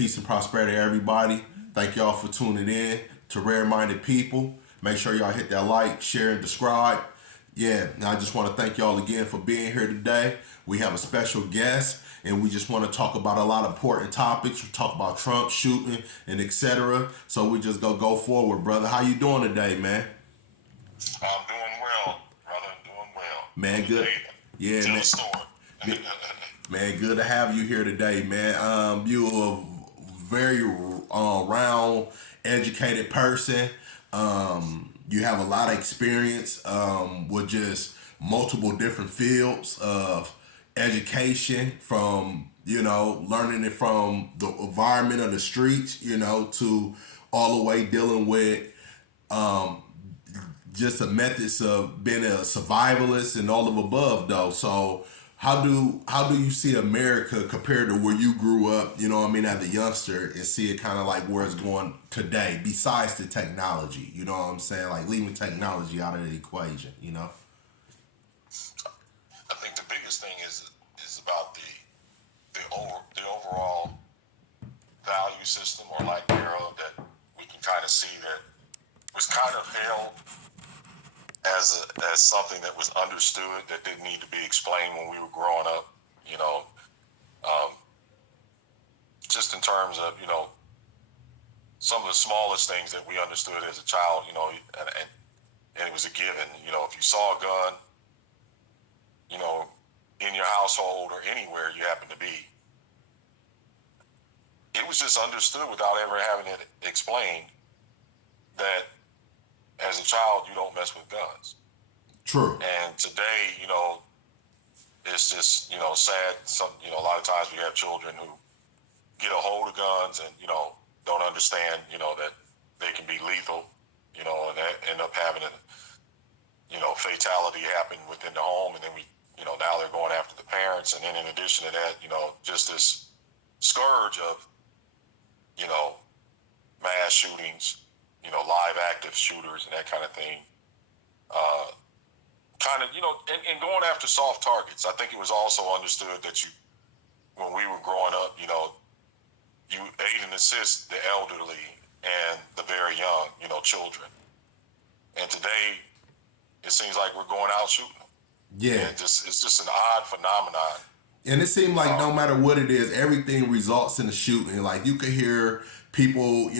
Peace and prosperity, everybody. Thank y'all for tuning in to Rare Minded People. Make sure y'all hit that like, share, and subscribe. Yeah, and I just want to thank y'all again for being here today. We have a special guest, and we just want to talk about a lot of important topics. We talk about Trump shooting and etc. So we just go forward, brother. How you doing today, man? I'm doing well, brother. Doing well. Man, Another good. day Yeah, to man. the store. Man, good to have you here today, man. You a very round, educated person. You have a lot of experience with just multiple different fields of education, from learning it from the environment of the streets, to all the way dealing with just the methods of being a survivalist and all of above though. So how do you see America compared to where you grew up, as a youngster, and see it kind of like where it's going today, besides the technology, you know what I'm saying? Like leaving technology out of the equation, I think the biggest thing is about the overall value system or lack thereof that we can kind of see that was kind of held as something that was understood that didn't need to be explained when we were growing up. You know, um, just in terms of some of the smallest things that we understood as a child. And it was a given. If you saw a gun, in your household or anywhere you happen to be, it was just understood without ever having it explained that as a child you don't mess with guns. True. And today, it's just sad. A lot of times we have children who get a hold of guns and don't understand that they can be lethal, and that end up having a fatality happen within the home, and then now they're going after the parents, and then in addition to that, just this scourge of mass shootings, live active shooters and that kind of thing. And going after soft targets. I think it was also understood that when we were growing up, you aid and assist the elderly and the very young, children. And today, it seems like we're going out shooting them. Yeah. And it's just an odd phenomenon. And it seemed like no matter what it is, everything results in a shooting. Like you could hear people,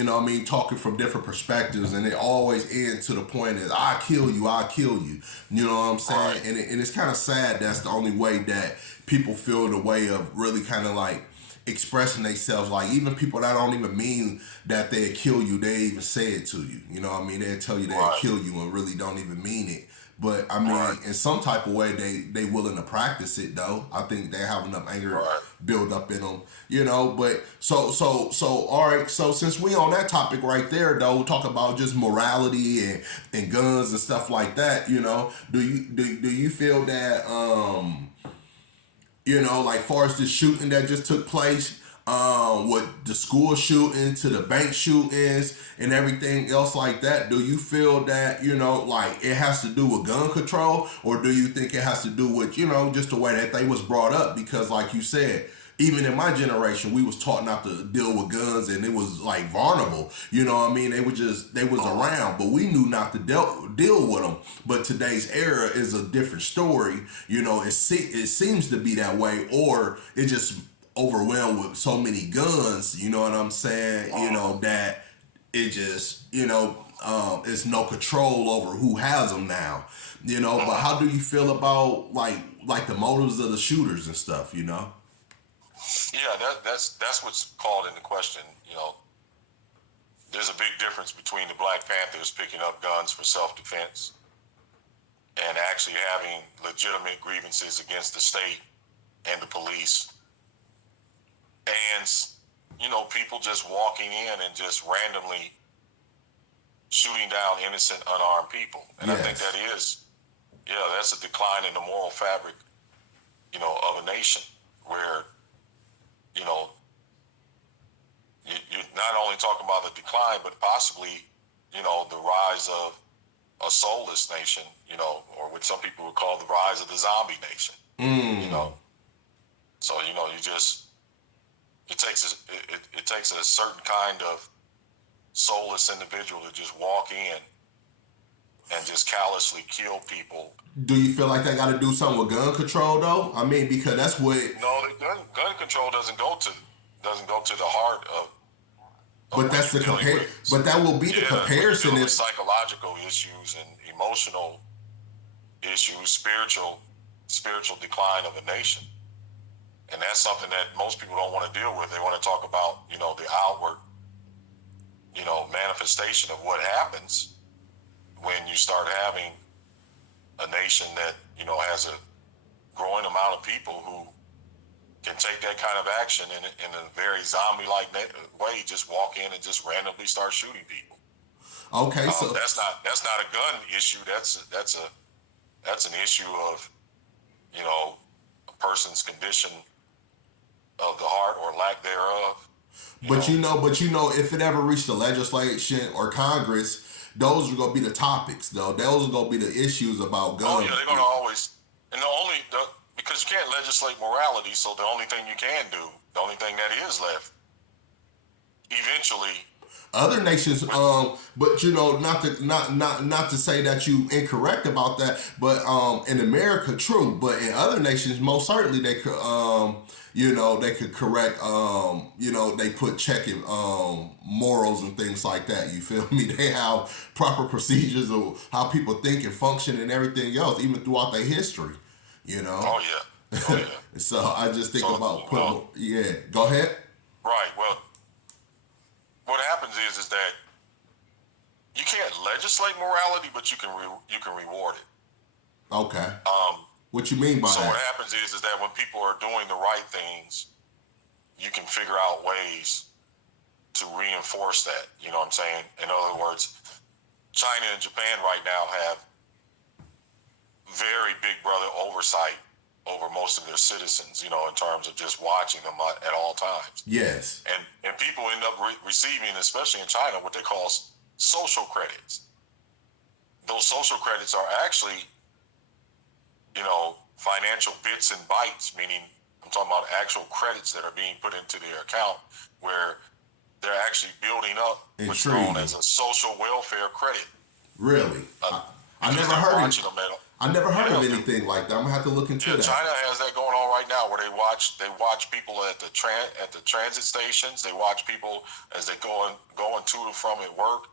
talking from different perspectives, and it always ends to the point is, I kill you, I kill you. You know what I'm saying? Right. And it's kind of sad that's the only way that people feel the way of really kind of like expressing themselves. Like even people that don't even mean that they'll kill you, they even say it to you. You know what I mean? They'll tell you they'll Right. kill you and really don't even mean it. But I mean, Right. in some type of way, they willing to practice it though. I think they have enough anger Right. build up in them, But so all right. So since we on that topic right there, though, we'll talk about just morality and guns and stuff like that. Do you feel that like far as the shooting that just took place, with the school shooting to the bank shootings and everything else like that, do you feel that, like it has to do with gun control, or do you think it has to do with, just the way that they was brought up? Because like you said, even in my generation, we was taught not to deal with guns, and it was like vulnerable. You know what I mean? They was around, but we knew not to deal with them. But today's era is a different story. It seems to be that way, or it just overwhelmed with so many guns. You know what I'm saying? That it just it's no control over who has them now. But how do you feel about like the motives of the shooters and stuff? Yeah, that's what's called into question. There's a big difference between the Black Panthers picking up guns for self-defense and actually having legitimate grievances against the state and the police, and people just walking in and just randomly shooting down innocent, unarmed people. And I think Yes. that's a decline in the moral fabric, of a nation where, you're not only talking about the decline, but possibly, the rise of a soulless nation, or what some people would call the rise of the zombie nation. So, it takes a certain kind of soulless individual to just walk in and just callously kill people. Do you feel like that got to do something with gun control though? I mean, because that's what. No, the gun control doesn't go to the heart of But what that's the you're dealing compare. with. But that will be the Yeah, when you're comparison. dealing with If psychological issues and emotional issues, spiritual decline of a nation, and that's something that most people don't want to deal with. They want to talk about, the outward, manifestation of what happens when you start having a nation that has a growing amount of people who can take that kind of action in a very zombie-like way, just walk in and just randomly start shooting people. okay, so That's not a gun issue. That's an issue of a person's condition of the heart or lack thereof. but if it ever reached the legislation or Congress, those are gonna be the topics though. Those are gonna be the issues about Oh guns. yeah, they're gonna always, and because you can't legislate morality, so the only thing you can do, the only thing that is left, eventually. Other nations, but not to say that you incorrect about that, but in America, true, but in other nations, most certainly they could, they could correct, they put checking morals and things like that. You feel me? They have proper procedures of how people think and function and everything else, even throughout their history. Oh yeah. So I just think So, about putting, yeah. Go ahead. right. Well, what happens is that you can't legislate morality, but you can reward it. Okay. What you mean by So that? what happens is that when people are doing the right things, you can figure out ways to reinforce that. You know what I'm saying? In other words, China and Japan right now have very big brother oversight over most of their citizens, in terms of just watching them at all times. Yes. And people end up receiving, especially in China, what they call social credits. Those social credits are actually, financial bits and bytes, meaning I'm talking about actual credits that are being put into their account where they're actually building up what's known as a social welfare credit. Really? I never heard of I never heard of anything like that. I'm gonna have to look into that. China has that going on right now, where they watch people at the transit stations. They watch people as they going to and from at work.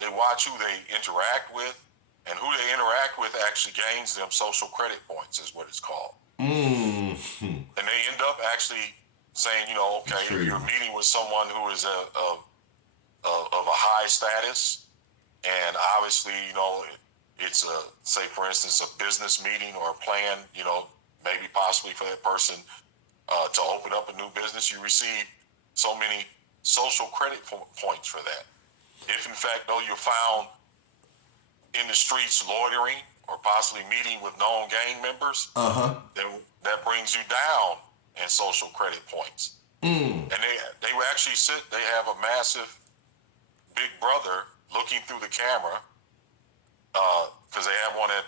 They watch who they interact with, and who they interact with actually gains them social credit points, is what it's called. Mm-hmm. And they end up actually saying, okay, if you're meeting with someone who is of a high status, and obviously, it's say for instance, a business meeting or a plan, maybe possibly for that person to open up a new business, you receive so many social credit points for that. If in fact, though, you're found in the streets loitering or possibly meeting with known gang members, then that brings you down in social credit points. And they actually they have a massive big brother looking through the camera, because they have one at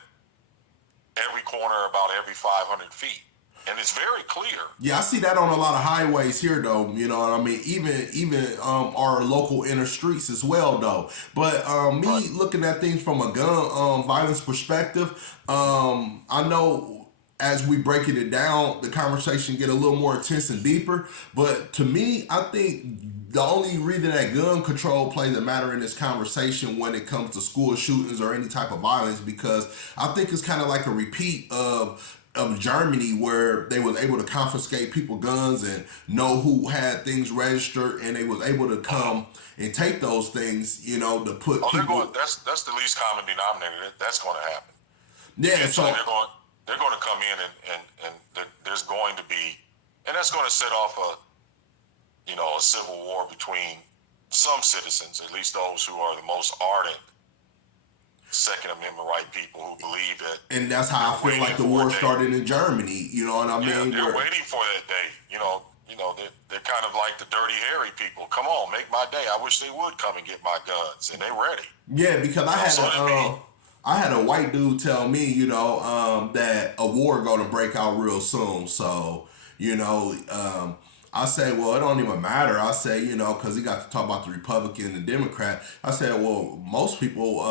every corner about every 500 feet. And it's very clear. Yeah, I see that on a lot of highways here, though. You know what I mean? Even our local inner streets as well, though. But me looking at things from a gun violence perspective, I know as we breaking it down, the conversation get a little more intense and deeper. But to me, I think the only reason that gun control plays a matter in this conversation when it comes to school shootings or any type of violence, because I think it's kind of like a repeat of Germany, where they was able to confiscate people guns and know who had things registered, and they was able to come and take those things, to put people. That's the least common denominator. That's going to happen. Yeah, so they're going to come in and there's going to be, and that's going to set off a civil war between some citizens, at least those who are the most ardent Second Amendment right people who believe that. And that's how I feel like the war started in Germany. You know what I mean? They're waiting for that day. They're kind of like the Dirty Harry people. Come on, make my day. I wish they would come and get my guns, and they're ready. Yeah, because I had a white dude tell me, that a war gonna break out real soon. So, I say, well, it don't even matter. I say, because he got to talk about the Republican and Democrat. I said, well, most people,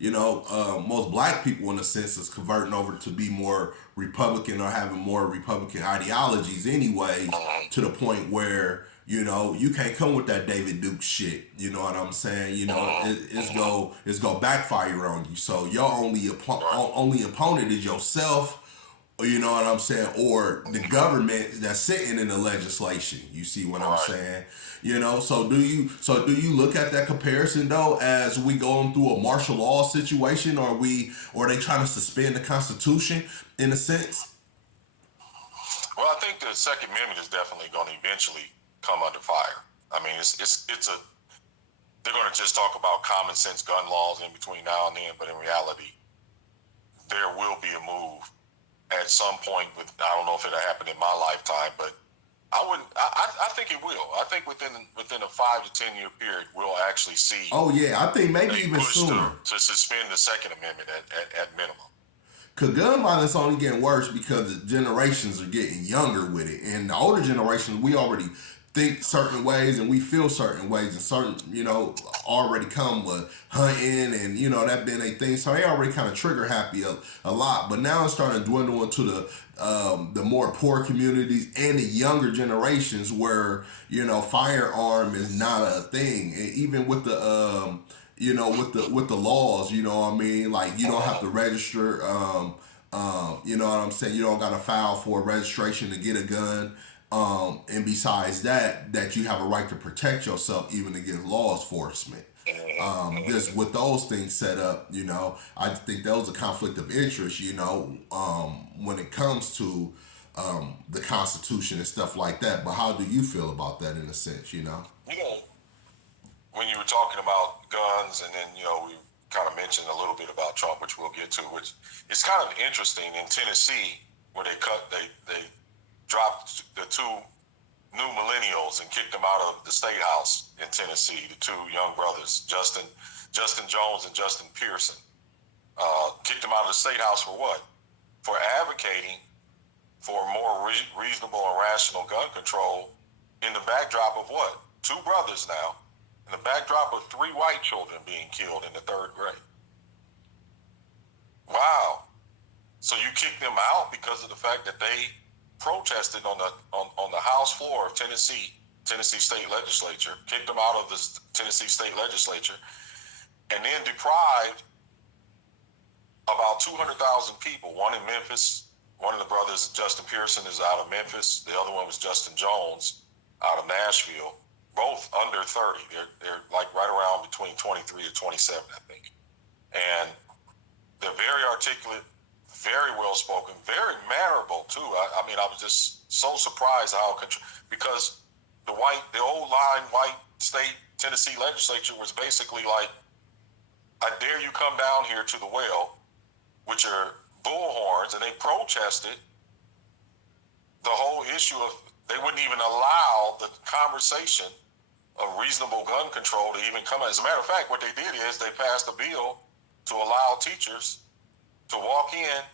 most black people in a sense is converting over to be more Republican or having more Republican ideologies anyways, to the point where, you can't come with that David Duke shit. You know what I'm saying? It's go backfire on you. So your only opponent is yourself. You know what I'm saying, or the government that's sitting in the legislation. You see what I'm saying? So do you look at that comparison though as we going through a martial law situation, or are they trying to suspend the Constitution in a sense? Well, I think the Second Amendment is definitely going to eventually come under fire. I mean, they're going to just talk about common sense gun laws in between now and then, but in reality, there will be a move at some point. I don't know if it'll happen in my lifetime, but I think it will. I think within a 5 to 10 year period, we'll actually see. Oh yeah, I think maybe even push sooner to suspend the Second Amendment at minimum. Cause gun violence only getting worse because the generations are getting younger with it, and the older generations, we already think certain ways and we feel certain ways, and certain already come with hunting and that being a thing, so they already kind of trigger happy a lot. But now it's starting to dwindle into the more poor communities and the younger generations where firearm is not a thing, and even with the with the laws, what I mean? Like, you don't have to register, you know what I'm saying? You don't got to file for registration to get a gun. And besides that you have a right to protect yourself even against law enforcement. Just with those things set up, I think that was a conflict of interest, when it comes to the Constitution and stuff like that. But how do you feel about that in a sense, When you were talking about guns, and then we kind of mentioned a little bit about Trump, which we'll get to, which is kind of interesting in Tennessee, where they dropped the two new millennials and kicked them out of the state house in Tennessee. The two young brothers, Justin Jones and Justin Pearson, kicked them out of the state house for what? For advocating for more reasonable and rational gun control in the backdrop of what? Two brothers now. In the backdrop of 3 white children being killed in the 3rd grade. Wow. So you kicked them out because of the fact that they protested on the House floor of Tennessee State Legislature, kicked them out of the Tennessee State Legislature, and then deprived about 200,000 people, one in Memphis. One of the brothers, Justin Pearson, is out of Memphis. The other one was Justin Jones out of Nashville. Both under 30. They're like right around between 23 to 27, I think. And they're very articulate, very well spoken, very mannerable too. I mean, I was just so surprised because the old line white state Tennessee legislature was basically like, I dare you come down here to the well, which are bullhorns, and they protested the whole issue of, they wouldn't even allow the conversation of reasonable gun control to even come out. As a matter of fact, what they did is they passed a bill to allow teachers to walk in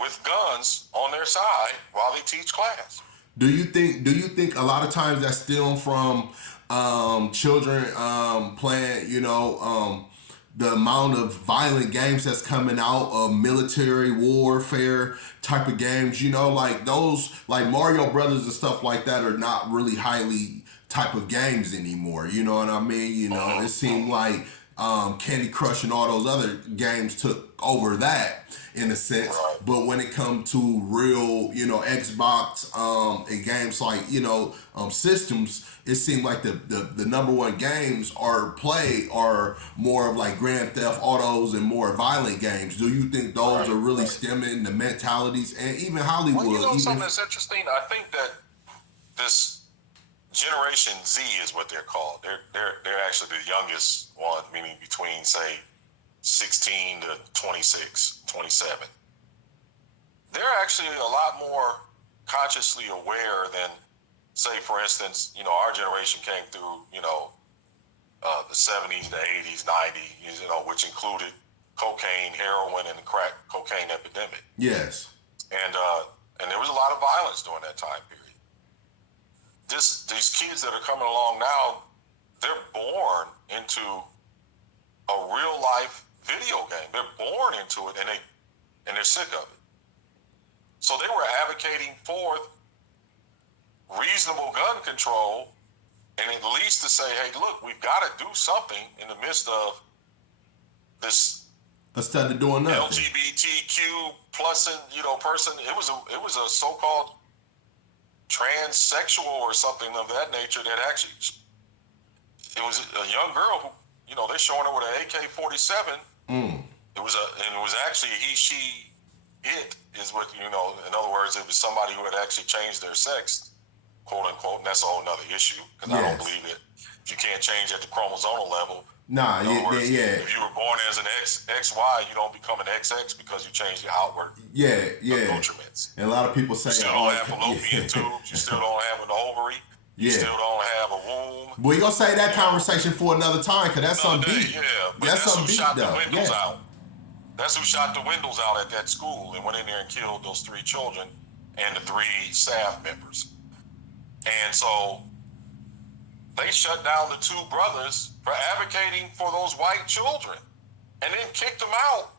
with guns on their side while they teach class. Do you think a lot of times that's still from children playing, the amount of violent games that's coming out of military warfare type of games, like those, like Mario Brothers and stuff like that are not really highly type of games anymore. You know what I mean? It seemed like Candy Crush and all those other games took over that in a sense. Right. But when it comes to real, Xbox and games like, systems, it seemed like the number one games are more of like Grand Theft Autos and more violent games. Do you think those are really stemming the mentalities, and even Hollywood? Well, something that's interesting, I think that this Generation Z is what they're called. They're actually the youngest one, meaning between, say, 16 to 26, 27. They're actually a lot more consciously aware than, say, for instance, our generation came through, the 70s, the 80s, 90s, which included cocaine, heroin, and the crack cocaine epidemic. Yes. And there was a lot of violence during that time period. these kids that are coming along now, they're born into a real life video game. They're born into it, and they're sick of it. So they were advocating for reasonable gun control, and at least to say, hey, look, we've got to do something in the midst of this. Instead of doing nothing. LGBTQ plus, person. It was a so-called transsexual or something of that nature that actually, it was a young girl who, they're showing her with an AK-47. It was actually he, she, it is what, in other words, it was somebody who had actually changed their sex, quote unquote, and that's a whole nother issue, because I don't believe that if you can't change at the chromosomal level. Nah, If you were born as an XY, you don't become an XX because you change the outward accoutrements. And a lot of people say, you still don't have fallopian tubes, you still don't have an ovary, you still don't have a womb. We're going to say that conversation for another time, because that's some deep. Yeah, but that's who shot the windows out. That's who shot the windows out at that school and went in there and killed those 3 children and the 3 staff members. And so they shut down the 2 brothers for advocating for those white children, and then kicked them out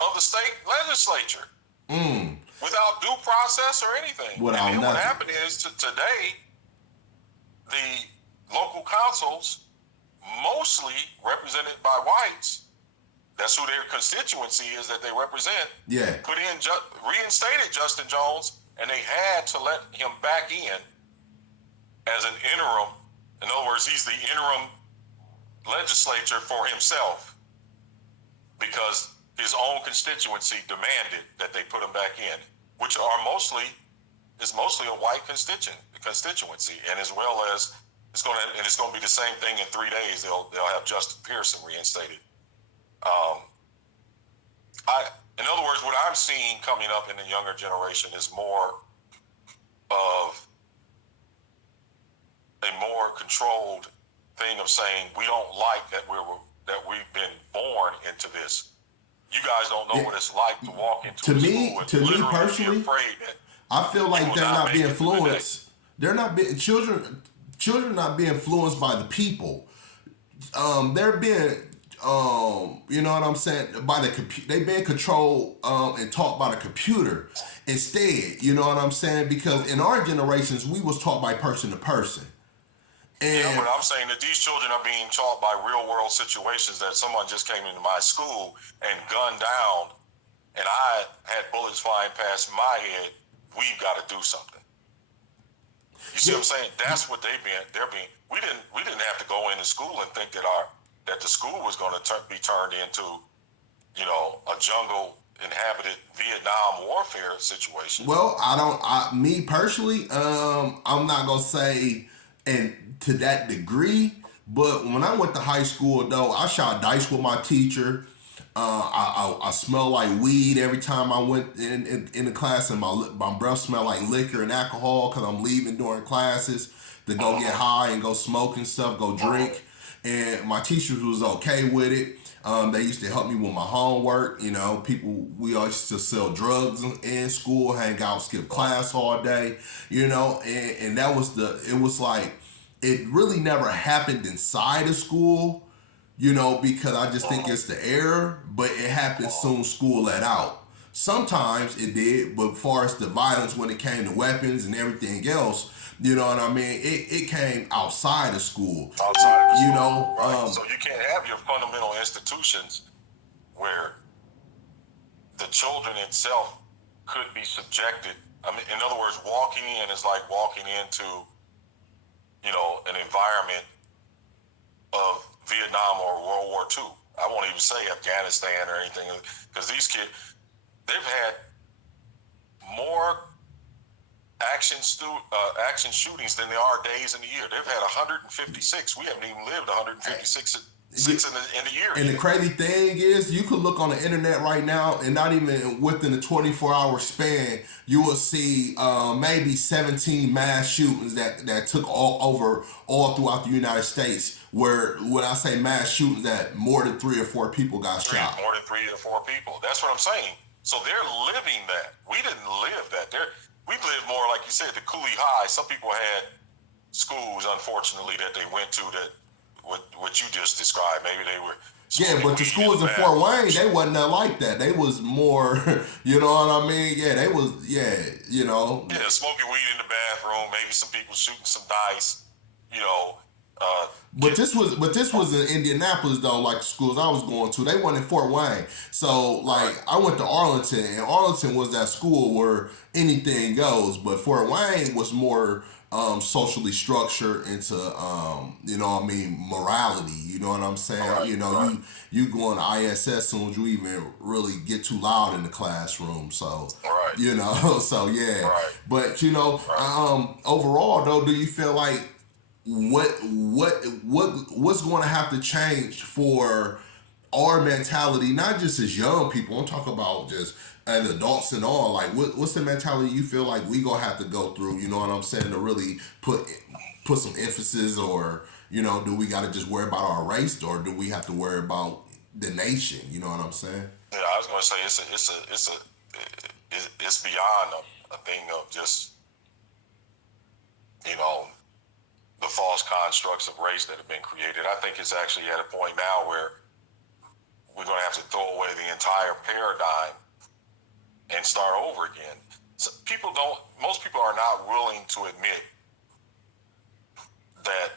of the state legislature without due process or anything. What happened is today, the local councils, mostly represented by whites, that's who their constituency is that they represent, reinstated Justin Jones, and they had to let him back in as an interim. In other words, he's the interim legislature for himself because his own constituency demanded that they put him back in, which is mostly a white constituency, and as well as it's going to be the same thing in 3 days. They'll have Justin Pearson reinstated. In other words, what I'm seeing coming up in the younger generation is more of a more controlled thing of saying we don't like that we've been born into this. You guys don't know what it's like to walk into to me personally. Afraid that I feel like they're not being influenced. They're not being children not being influenced by the people. They're being you know what I'm saying, by the computer. They've been controlled and taught by the computer instead. You know what I'm saying? Because in our generations, we was taught by person to person. And but I'm saying that these children are being taught by real world situations that someone just came into my school and gunned down, and I had bullets flying past my head. We've got to do something. You see what I'm saying? That's what they're being. We didn't have to go into school and think that the school was going to be turned into, a jungle inhabited Vietnam warfare situation. Well, me personally, I'm not gonna say and to that degree, but when I went to high school, though, I shot dice with my teacher. I smell like weed every time I went in the class, and my breath smelled like liquor and alcohol because I'm leaving during classes to go get high and go smoke and stuff, go drink. And my teachers was okay with it. They used to help me with my homework. We all used to sell drugs in school, hang out, skip class all day, and that was it was like, it really never happened inside of school, because I just think it's the error, but it happened soon school let out. Sometimes it did, but as far as the violence when it came to weapons and everything else, you know what I mean? It came outside of school. Outside of school, right? So you can't have your fundamental institutions where the children itself could be subjected. I mean, in other words, walking in is like walking into, an environment of Vietnam or World War II. I won't even say Afghanistan or anything, because these kids, they've had more action shootings than there are days in the year. They've had 156. We haven't even lived 156 since in the year. And the crazy thing is, you could look on the internet right now, and not even within a 24-hour span, you will see maybe 17 mass shootings that took all throughout the United States. Where when I say mass shootings, that more than 3 or 4 people got shot. More than 3 or 4 people. That's what I'm saying. So they're living that. We didn't live that. We lived more, like you said, the coolie high. Some people had schools, unfortunately, that they went to that what you just described. Maybe they were Yeah, smoking but the weed in schools the in Fort Wayne, bathroom. they wasn't nothing like that. They was more, you know what I mean? Yeah, they was, yeah, you know. Yeah, smoking weed in the bathroom. Maybe some people shooting some dice. You know, uh, But get. this was in Indianapolis though, like the schools I was going to. They weren't in Fort Wayne. So like Right. I went to Arlington, and Arlington was that school where anything goes. But Fort Wayne was more socially structured into you know what I mean, morality. You know what I'm saying? Right. You know, Right. you go into ISS soon as you even really get too loud in the classroom. So Right. you know, so yeah. Right. But you know, Right. overall though, do you feel like what's going to have to change for our mentality, not just as young people? I'm talking about just as adults and all. Like, what's the mentality you feel like we gonna have to go through? You know what I'm saying, to really put some emphasis, or you know, do we got to just worry about our race, or do we have to worry about the nation? You know what I'm saying? Yeah, I was going to say it's beyond a thing of just, you know, the false constructs of race that have been created. I think it's actually at a point now where we're going to have to throw away the entire paradigm and start over again. So most people are not willing to admit that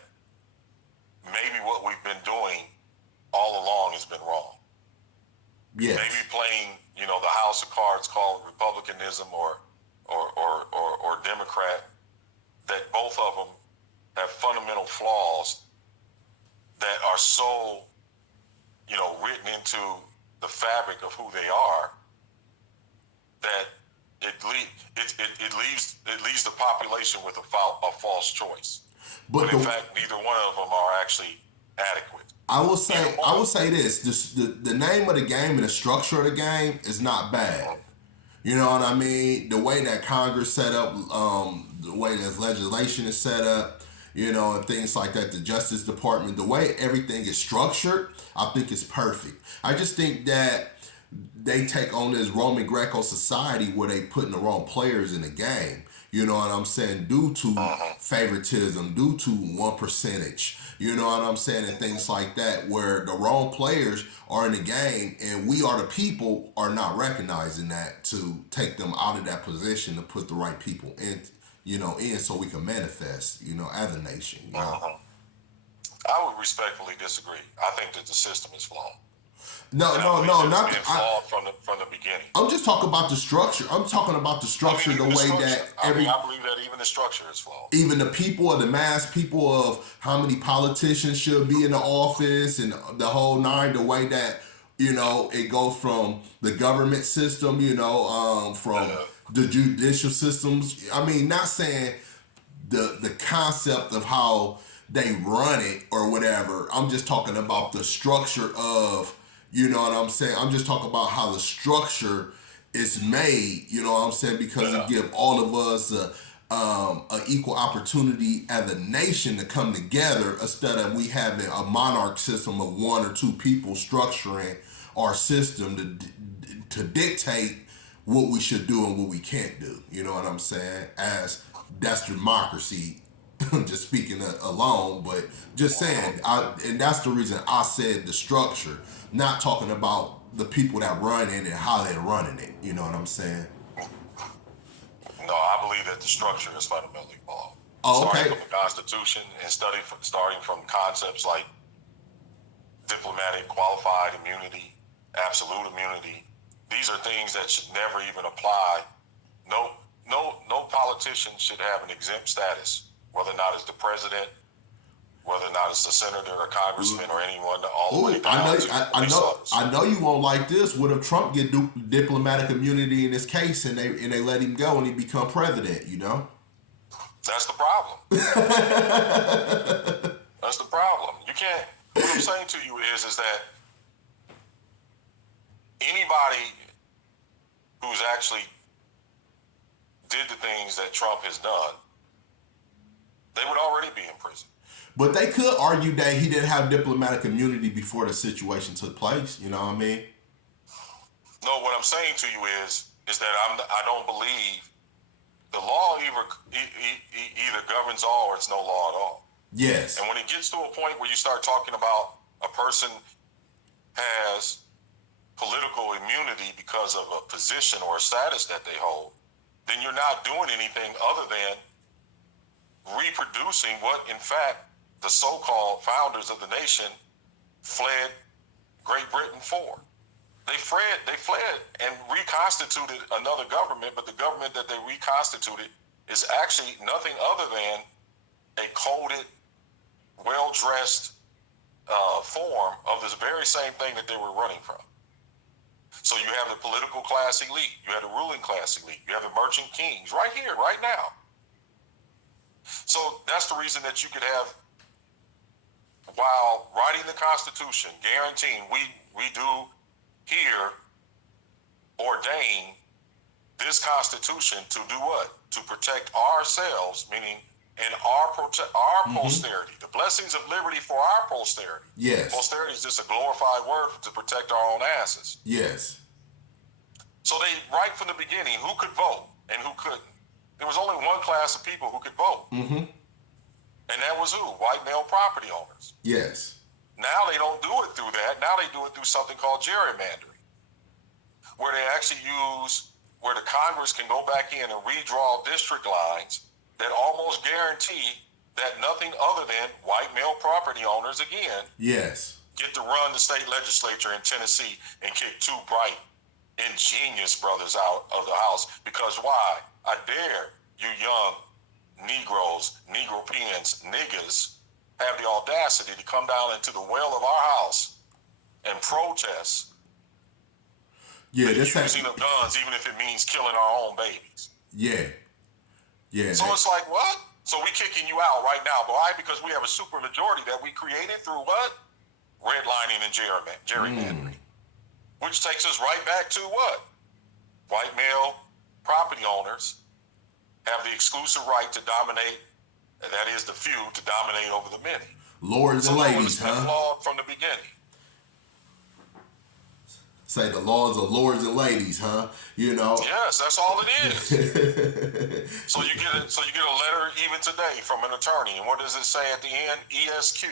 maybe what we've been doing all along has been wrong. Yes. Maybe playing, you know, the house of cards called republicanism or Democrat, that both of them have fundamental flaws that are so, you know, written into the fabric of who they are, that it leaves the population with a false choice. But But in fact, neither one of them are actually adequate. I will say this: the name of the game and the structure of the game is not bad. You know what I mean? The way that Congress set up, the way that legislation is set up, you know, and things like that, the Justice Department, the way everything is structured, I think is perfect. I just think that they take on this Roman Greco society where they putting the wrong players in the game. You know what I'm saying? Due to favoritism, due to one percentage. You know what I'm saying? And things like that, where the wrong players are in the game, and we are the people are not recognizing that to take them out of that position to put the right people in, you know, in so we can manifest, you know, as a nation. You know? I would respectfully disagree. I think that the system is flawed. No, And I no, believe no, that it's not. been flawed from the beginning. I'm just talking about the structure. I'm talking about the structure, the Even the way structure. that I believe that even the structure is flawed. even the people of the mass people of how many politicians should be in the office and the whole nine, the way that, you know, it goes from the government system, you know, from the judicial systems. I mean, not saying the concept of how they run it or whatever. I'm just talking about the structure of, you know what I'm saying? I'm just talking about how the structure is made, you know what I'm saying? Because it give all of us a equal opportunity as a nation to come together, instead of we having a monarch system of one or two people structuring our system to dictate what we should do and what we can't do. You know what I'm saying? As that's democracy. Just speaking alone, but just saying, and that's the reason I said the structure, not talking about the people that run it and how they're running it. You know what I'm saying? No, I believe that the structure is fundamentally flawed. Oh, Starting okay. from the Constitution and starting from concepts like diplomatic qualified immunity, absolute immunity. These are things that should never even apply. No politician should have an exempt status, whether or not it's the president, whether or not it's a senator, a congressman, or anyone all the way Ooh, down to police officers. I know you won't like this. What if Trump get diplomatic immunity in this case, and they let him go and he become president? You know? That's the problem. That's the problem. You can't. What I'm saying to you is that anybody who's actually did the things that Trump has done, they would already be in prison. But they could argue that he didn't have diplomatic immunity before the situation took place. You know what I mean? No, what I'm saying to you is that I don't believe the law either governs all or it's no law at all. Yes. And when it gets to a point where you start talking about a person has political immunity because of a position or a status that they hold, then you're not doing anything other than reproducing what, in fact, the so-called founders of the nation fled Great Britain for. They fled and reconstituted another government, but the government that they reconstituted is actually nothing other than a coded, well-dressed form of this very same thing that they were running from. So you have the political class elite, you have the ruling class elite, you have the merchant kings right here, right now. So that's the reason that you could have, while writing the Constitution, guaranteeing we do here ordain this Constitution to do what? To protect ourselves, meaning and our posterity, the blessings of liberty for our posterity. Yes. Posterity is just a glorified word to protect our own asses. Yes. So they, right from the beginning, who could vote and who couldn't. There was only one class of people who could vote. Mm-hmm. And that was who? White male property owners. Yes. Now they don't do it through that. Now they do it through something called gerrymandering, where they actually use, where the Congress can go back in and redraw district lines that almost guarantee that nothing other than white male property owners, again, yes, get to run the state legislature in Tennessee and kick two bright, ingenious brothers out of the House. Because why? I dare you young Negroes, Negropeans, niggas, have the audacity to come down into the well of our house and protest the using of guns, even if it means killing our own babies. Yeah. Yeah. So it's like, what? So we kicking you out right now. Why? Because we have a super majority that we created through what? Redlining and gerrymandering. Which takes us right back to what? White male property owners have the exclusive right to dominate, and that is the few, to dominate over the many. Lords and ladies, it's been flawed from the beginning. Say the laws of lords and ladies, huh? You know. Yes, that's all it is. So you get a letter even today from an attorney, and what does it say at the end? ESQ.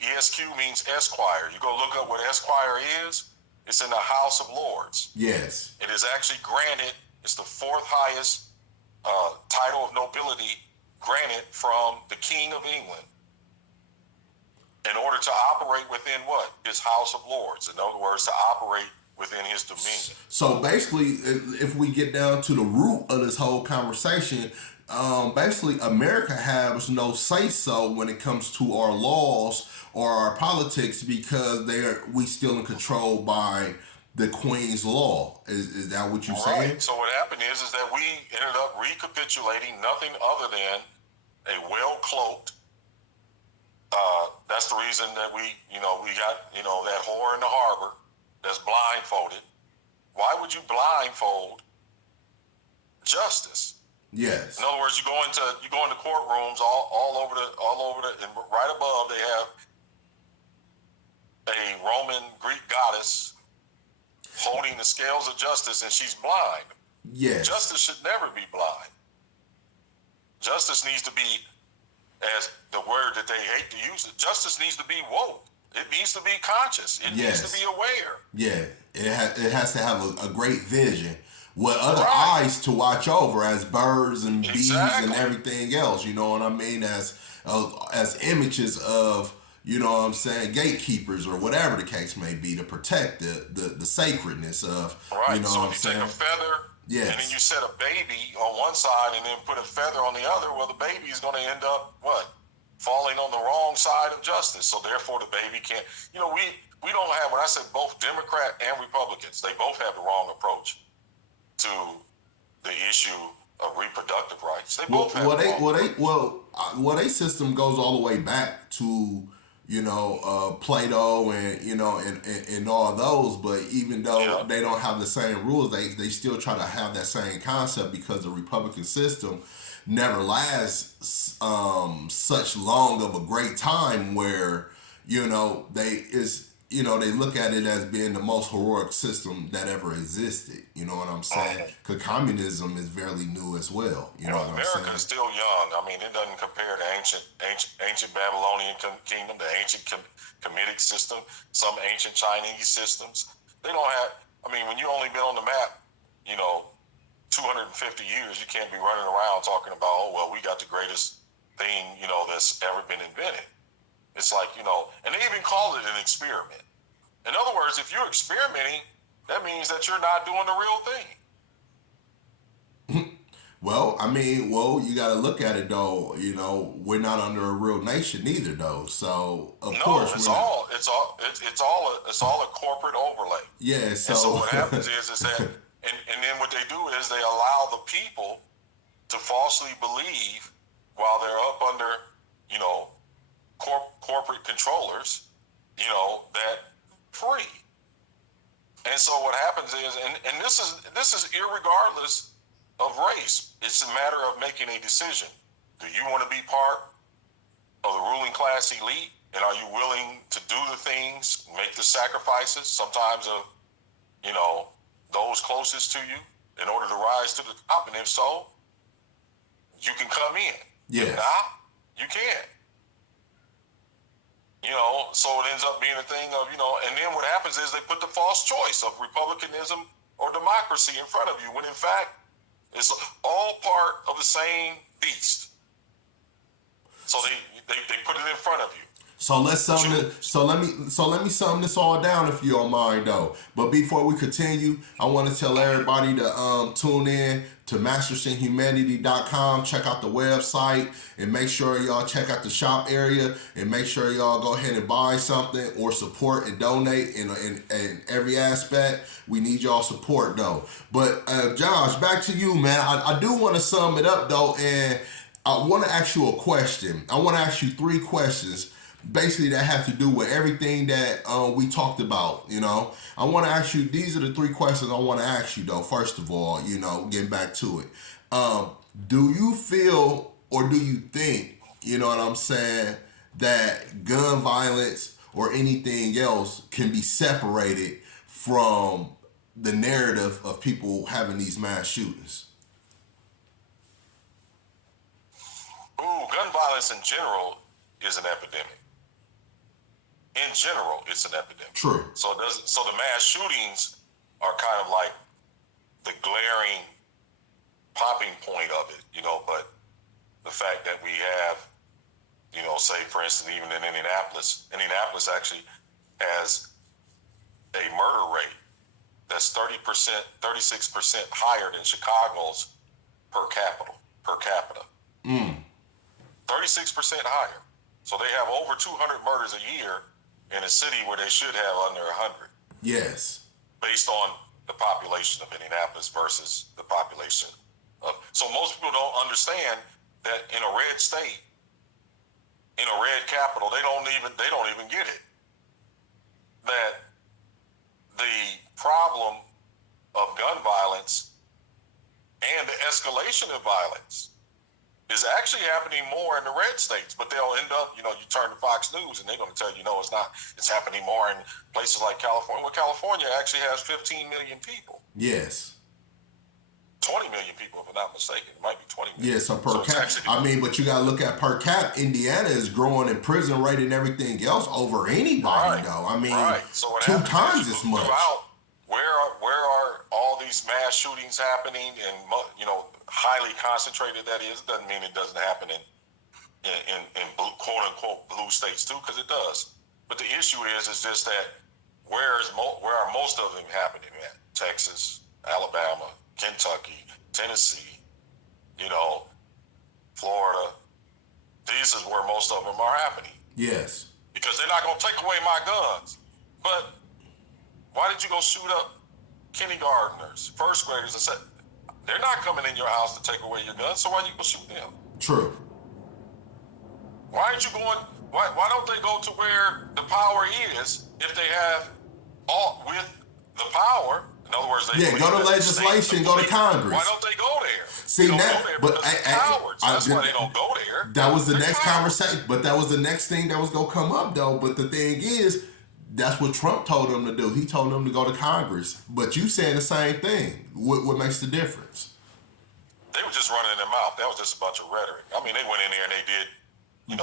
ESQ means Esquire. You go look up what Esquire is. It's in the House of Lords. Yes. It is actually granted. It's the fourth highest title of nobility granted from the King of England in order to operate within what? His House of Lords. In other words, to operate within his dominion. So basically, if we get down to the root of this whole conversation, basically America has no say-so when it comes to our laws or our politics, because we still in control by the Queen's law. Is that what you're saying? Right. So what happened is that we ended up recapitulating nothing other than a well-cloaked, that's the reason that we got, that whore in the harbor that's blindfolded. Why would you blindfold justice? Yes. In other words, you go into courtrooms all over the, and right above they have a Roman Greek goddess holding the scales of justice, and she's blind. Yes. Justice should never be blind. Justice needs to be, as the word that they hate to use it, justice needs to be woke. It needs to be conscious. It needs to be aware. Yeah. It has to have a great vision with other eyes to watch over, as birds and bees and everything else. You know what I mean? As images of, you know what I'm saying, gatekeepers or whatever the case may be, to protect the sacredness of, right. You know so what I'm if saying? You take a feather, yes, and then you set a baby on one side and then put a feather on the other, well, the baby is going to end up, what? Falling on the wrong side of justice. So therefore the baby can't, we don't have, when I say both Democrat and Republicans, they both have the wrong approach to the issue of reproductive rights. They both have their system goes all the way back to, Plato and, and all those, but even though they don't have the same rules, they still try to have that same concept, because the Republican system never lasts such long of a great time where, they look at it as being the most heroic system that ever existed. You know what I'm saying? Because communism is fairly new as well. You know what I'm America saying? is still young. I mean, it doesn't compare to ancient Babylonian kingdom, the ancient Kemetic system, some ancient Chinese systems. They don't have. I mean, when you only been on the map, 250 years, you can't be running around talking about, oh well, we got the greatest thing that's ever been invented. It's like, and they even call it an experiment. In other words, if you're experimenting, that means that you're not doing the real thing. Well, you got to look at it though. We're not under a real nation either, though. So of course, it's all a corporate overlay. Yeah. So, and so what happens is that, and then what they do is they allow the people to falsely believe while they're up under, corporate controllers, that free. And so what happens is, and this is irregardless of race. It's a matter of making a decision. Do you want to be part of the ruling class elite? And are you willing to do the things, make the sacrifices, sometimes of, those closest to you in order to rise to the top? And if so, you can come in. Yes. If not, you can't. So it ends up being a thing of, and then what happens is they put the false choice of republicanism or democracy in front of you, when in fact, it's all part of the same beast. So they put it in front of you. So let me sum this all down if you don't mind though. But before we continue, I want to tell everybody to tune in to mastershinhumanity.com. Check out the website and make sure y'all check out the shop area and make sure y'all go ahead and buy something or support and donate in every aspect. We need y'all support though. But Josh, back to you, man. I do want to sum it up though, and I want to ask you a question. I want to ask you 3 questions basically that have to do with everything that we talked about. I want to ask you, these are the 3 questions I want to ask you though. First of all, getting back to it, do you feel or do you think, what I'm saying, that gun violence or anything else can be separated from the narrative of people having these mass shootings? Gun violence in general is an epidemic. In general, it's an epidemic. True. So the mass shootings are kind of like the glaring popping point of it, but the fact that we have, say for instance, even in Indianapolis actually has a murder rate that's 36% higher than Chicago's per capita. 36% higher. So they have over 200 murders a year in a city where they should have under 100. Yes. Based on the population of Indianapolis versus the population of. So most people don't understand that in a red state, in a red capital, they don't even get it. That the problem of gun violence and the escalation of violence is actually happening more in the red states, but they'll end up, you turn to Fox News and they're going to tell you, no, it's not. It's happening more in places like California. Well, California actually has 15 million people. Yes. 20 million people, if I'm not mistaken. It might be 20 million. Yeah, so per cap. But you got to look at per cap. Indiana is growing in prison rate and everything else over anybody, though. Right. So 2 times as much. Where are all these mass shootings happening, and highly concentrated? That is, doesn't mean it doesn't happen in blue, quote unquote blue states too, because it does. But the issue is just that where are most of them happening at? Texas, Alabama, Kentucky, Tennessee, Florida. This is where most of them are happening. Yes. Because they're not going to take away my guns. But why did you go shoot up kindergartners, first graders, and said they're not coming in your house to take away your guns, so why you go shoot them? True. Why aren't you going? Why don't they go to where the power is if they have all with the power? In other words, go to legislation, go to Congress. Why don't they go there? See that, but that's why they don't go there. That was the next conversation, but that was the next thing that was gonna come up though. But the thing is, That's what Trump told them to do. He told them to go to Congress. But you saying the same thing. What makes the difference? They were just running their mouth. That was just a bunch of rhetoric. I mean, they went in there and they did,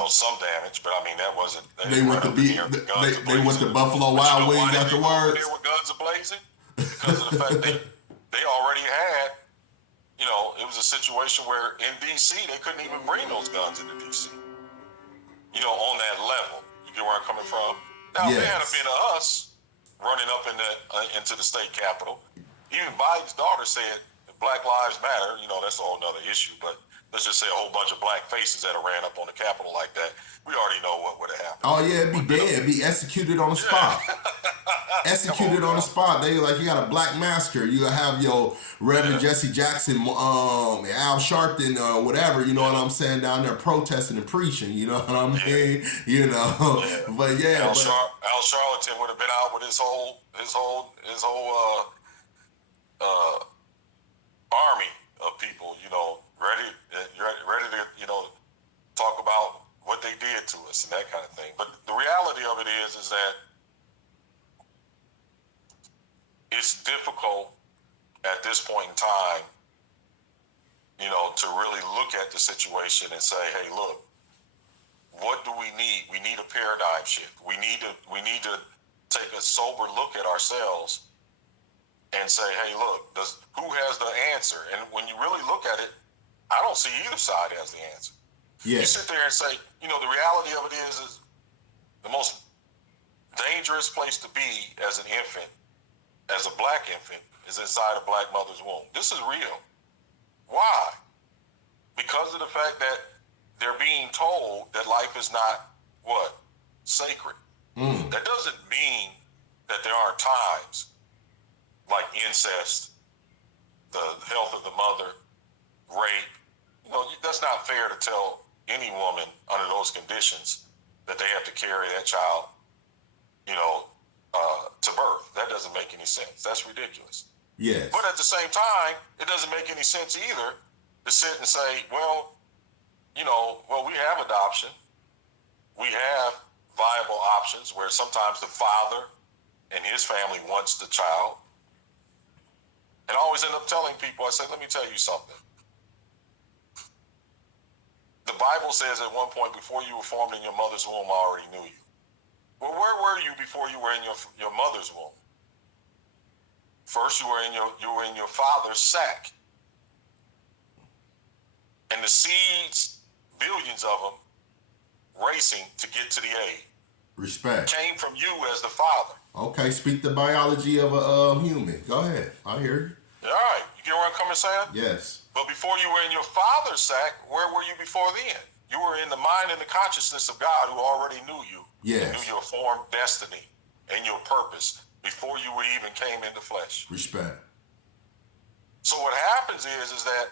some damage, but I mean, that wasn't. They went to they went to Buffalo Wild Wings afterwards. They were guns ablazing because of the fact that they already had. It was a situation where in D.C. they couldn't even bring those guns into D.C. On that level. You get where I'm coming from? Now, if it had been us running up into the state capitol, even Biden's daughter said Black Lives Matter. That's a whole nother issue, but let's just say a whole bunch of black faces that ran up on the Capitol like that. We already know what would have happened. Oh yeah, it'd be dead. It'd be executed on the spot. Executed on the spot. They you got a black massacre. You have your Reverend Jesse Jackson, Al Sharpton, whatever. You know what I'm saying? Down there protesting and preaching. You know what I mean? But Al Charlatan would have been out with his whole army of people. Ready to talk about what they did to us and that kind of thing. But the reality of it is that it's difficult at this point in time, to really look at the situation and say, hey, look, what do we need? We need a paradigm shift. We need to take a sober look at ourselves and say, hey, look, who has the answer? And when you really look at it, I don't see either side has the answer. Yeah. You sit there and say, the reality of it is the most dangerous place to be as an infant, as a black infant, is inside a black mother's womb. This is real. Why? Because of the fact that they're being told that life is not, sacred. That doesn't mean that there aren't times like incest, the health of the mother, rape. That's not fair to tell any woman under those conditions that they have to carry that child, to birth. That doesn't make any sense. That's ridiculous. Yes. But at the same time, it doesn't make any sense either to sit and say, we have adoption. We have viable options where sometimes the father and his family wants the child. And I always end up telling people, I say, let me tell you something. The Bible says at one point, before you were formed in your mother's womb, I already knew you. Well, where were you before you were in your mother's womb? First, you were in your father's sack. And the seeds, billions of them, racing to get to the egg. Respect. Came from you as the father. Okay, speak the biology of a human. Go ahead. I hear you. All right. You get where I'm coming, Sam? Yes. But before you were in your father's sack, where were you before then? You were in the mind and the consciousness of God, who already knew you. Yes. He knew your formed destiny and your purpose before you even came into flesh. Respect. So what happens is that,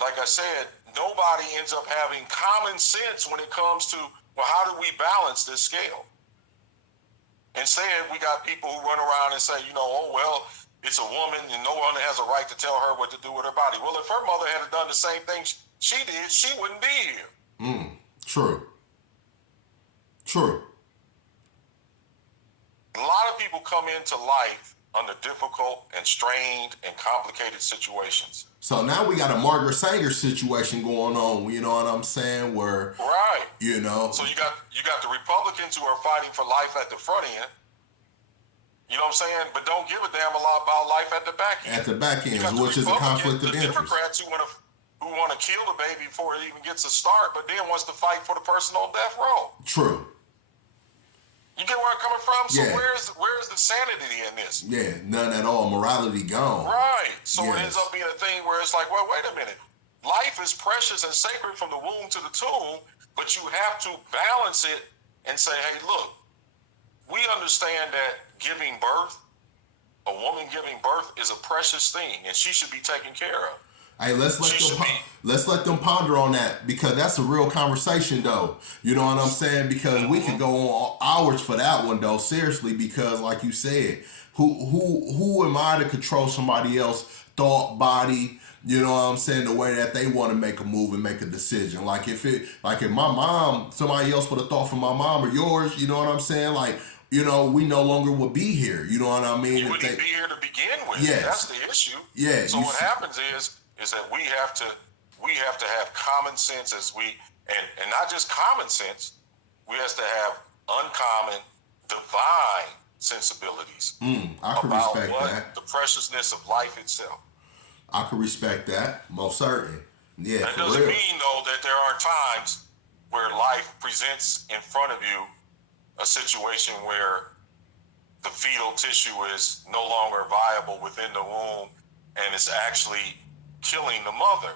like I said, nobody ends up having common sense when it comes to, how do we balance this scale? Instead, we got people who run around and say, it's a woman and no one has a right to tell her what to do with her body. Well, if her mother had done the same thing she did, she wouldn't be here. True. A lot of people come into life under difficult and strained and complicated situations. So now we got a Margaret Sanger situation going on, you know what I'm saying, where right. So you got the Republicans who are fighting for life at the front end. You know what I'm saying? But don't give a damn a lot about life at the back end. At the back end, which is a conflict of interest. Democrats who want to kill the baby before it even gets a start, but then wants to fight for the person on death row. True. You get where I'm coming from? So where's the sanity in this? Yeah, none at all. Morality gone. Right. So it ends up being a thing where it's like, well, wait a minute. Life is precious and sacred from the womb to the tomb, but you have to balance it and say, hey, look, we understand that giving birth, a woman giving birth is a precious thing, and she should be taken care of. Hey, let's let them ponder on that, because that's a real conversation, though. You know what I'm saying? Because we could go on hours for that one, though. Seriously, because like you said, who am I to control somebody else's thought, body? You know what I'm saying? The way that they want to make a move and make a decision. Like if my mom, somebody else would have thought for my mom or yours. You know what I'm saying? Like, we no longer would be here. You know what I mean? You wouldn't be here to begin with. Yes. That's the issue. Yeah. So what happens is that we have to have common sense and not just common sense. We have to have uncommon, divine sensibilities I can about respect that. The preciousness of life itself. I can respect that, most certainly. Yeah, That for doesn't real. mean though that there are times where life presents in front of you a situation where the fetal tissue is no longer viable within the womb and it's actually killing the mother.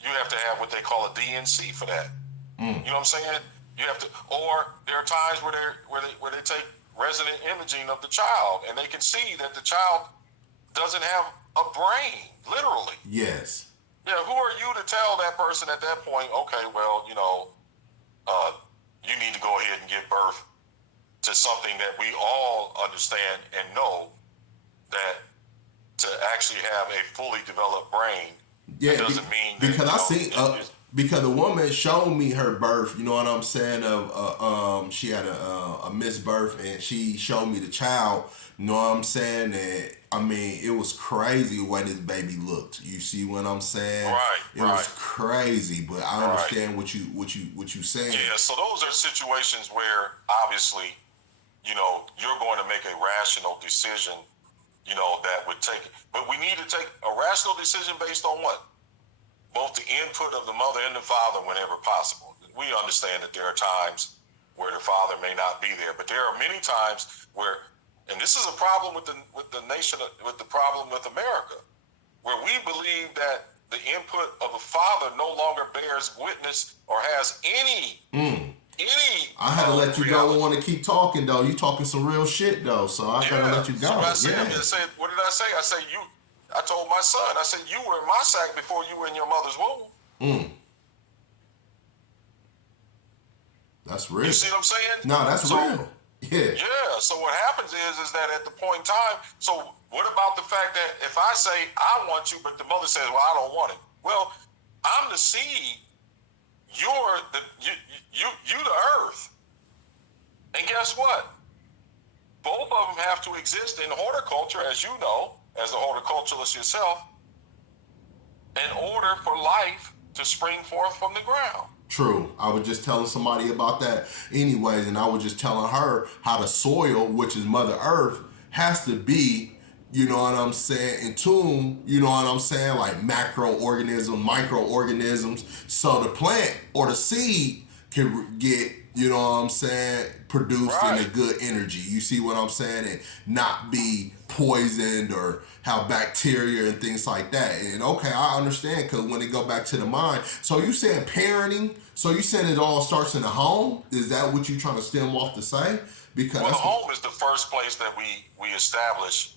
You have to have what they call a DNC for that. You know what I'm saying? You have to, or there are times where they take resident imaging of the child and they can see that the child doesn't have a brain, literally. Yes. Yeah, who are you to tell that person at that point, okay, well, you need to go ahead and give birth to something that we all understand and know that to actually have a fully developed brain, it doesn't mean that, because I see because the woman showed me her birth. You know what I'm saying? She had a misbirth, and she showed me the child. You know what I'm saying? And I mean, it was crazy the way this baby looked. You see what I'm saying? Right. It was crazy, but I understand what you saying. Yeah. So those are situations where obviously, you're going to make a rational decision. That would take, but we need to take a rational decision based on what? Both the input of the mother and the father whenever possible. We understand that there are times where the father may not be there, but there are many times where, and this is a problem with the nation, with the problem with America, where we believe that the input of a father no longer bears witness or has any I had to let you go. I want to keep talking though. You talking some real shit though, so I gotta let you go. So what did I say? I said I told my son, I said, you were in my sack before you were in your mother's womb. That's real. You see what I'm saying? No, that's real. Yeah. Yeah. So what happens is that at the point in time, so what about the fact that if I say I want you, but the mother says, well, I don't want it. Well, I'm the seed. You're the earth. And guess what? Both of them have to exist in horticulture, as you know, as a horticulturalist yourself, in order for life to spring forth from the ground. True. I was just telling somebody about that anyways, and I was just telling her how the soil, which is Mother Earth, has to be, you know what I'm saying, in tune, you know what I'm saying, like macroorganisms, microorganisms, so the plant or the seed can get, you know what I'm saying, produced in a good energy. You see what I'm saying? And not be poisoned or have bacteria and things like that. And okay, I understand, because when they go back to the mind. So you saying parenting, so you saying it all starts in the home? Is that what you trying to stem off to say? Because the home is the first place that we establish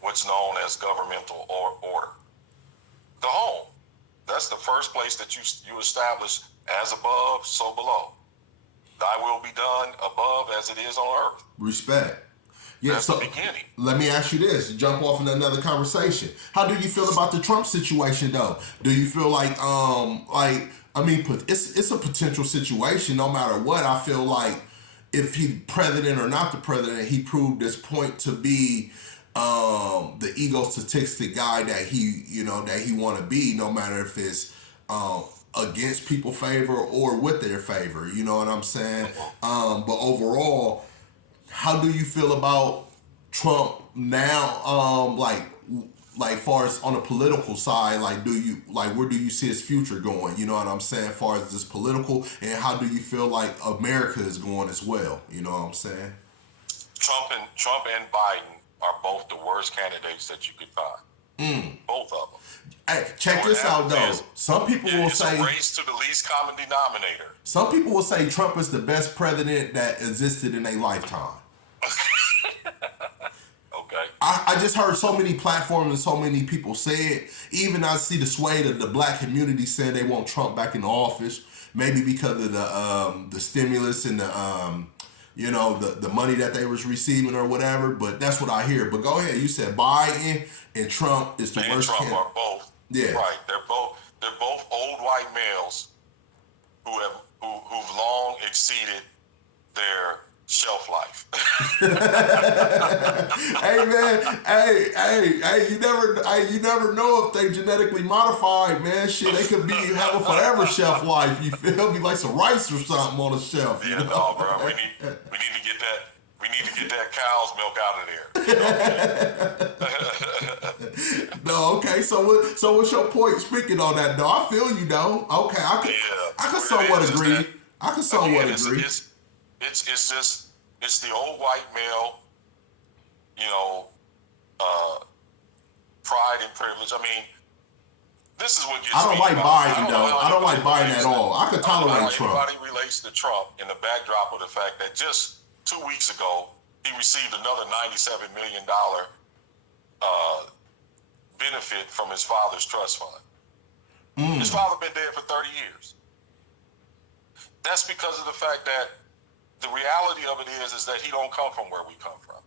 what's known as governmental order. The home. That's the first place that you establish as above, so below. Thy will be done above as it is on earth. Respect. Yeah, that's so the beginning. Let me ask you this, jump off in another conversation. How do you feel about the Trump situation though? Do you feel like it's a potential situation no matter what. I feel like if he president or not the president, he proved this point to be the egotistic guy that he want to be, no matter if it's against people favor or with their favor, you know what I'm saying? But overall, how do you feel about Trump now? Like far as on the political side, where do you see his future going? You know what I'm saying? As far as this political, and how do you feel like America is going as well? You know what I'm saying? Trump and Biden are both the worst candidates that you could find. Both of them. Hey, check this out though. Some people will say it's a race to the least common denominator. Some people will say Trump is the best president that existed in a lifetime. Okay. I just heard so many platforms and so many people say it. Even I see the sway of the black community saying they want Trump back in the office. Maybe because of the stimulus and the money that they was receiving or whatever. But that's what I hear. But go ahead. You said Biden and Trump is the worst. Trump are both. Yeah. Right. They're both old white males who've long exceeded their shelf life. Hey man, you never know if they genetically modified, man. Shit, they could be have a forever shelf life. You feel me? Like some rice or something on the shelf. You Yeah, know? no, bro. We need to get that. We need to get that cow's milk out of there. You know? No, okay. So what's your point? Speaking on that, though, I feel you though. Okay, I could somewhat agree. I could somewhat agree. It's just it's the old white male, you know, pride and privilege. I mean, this is what gets me. I don't like Biden though. I don't like Biden at all. I could tolerate Trump. Everybody relates to Trump in the backdrop of the fact that just 2 weeks ago he received another $97 million benefit from his father's trust fund. His father been dead for 30 years. That's because of the fact that the reality of it is that he don't come from where we come from.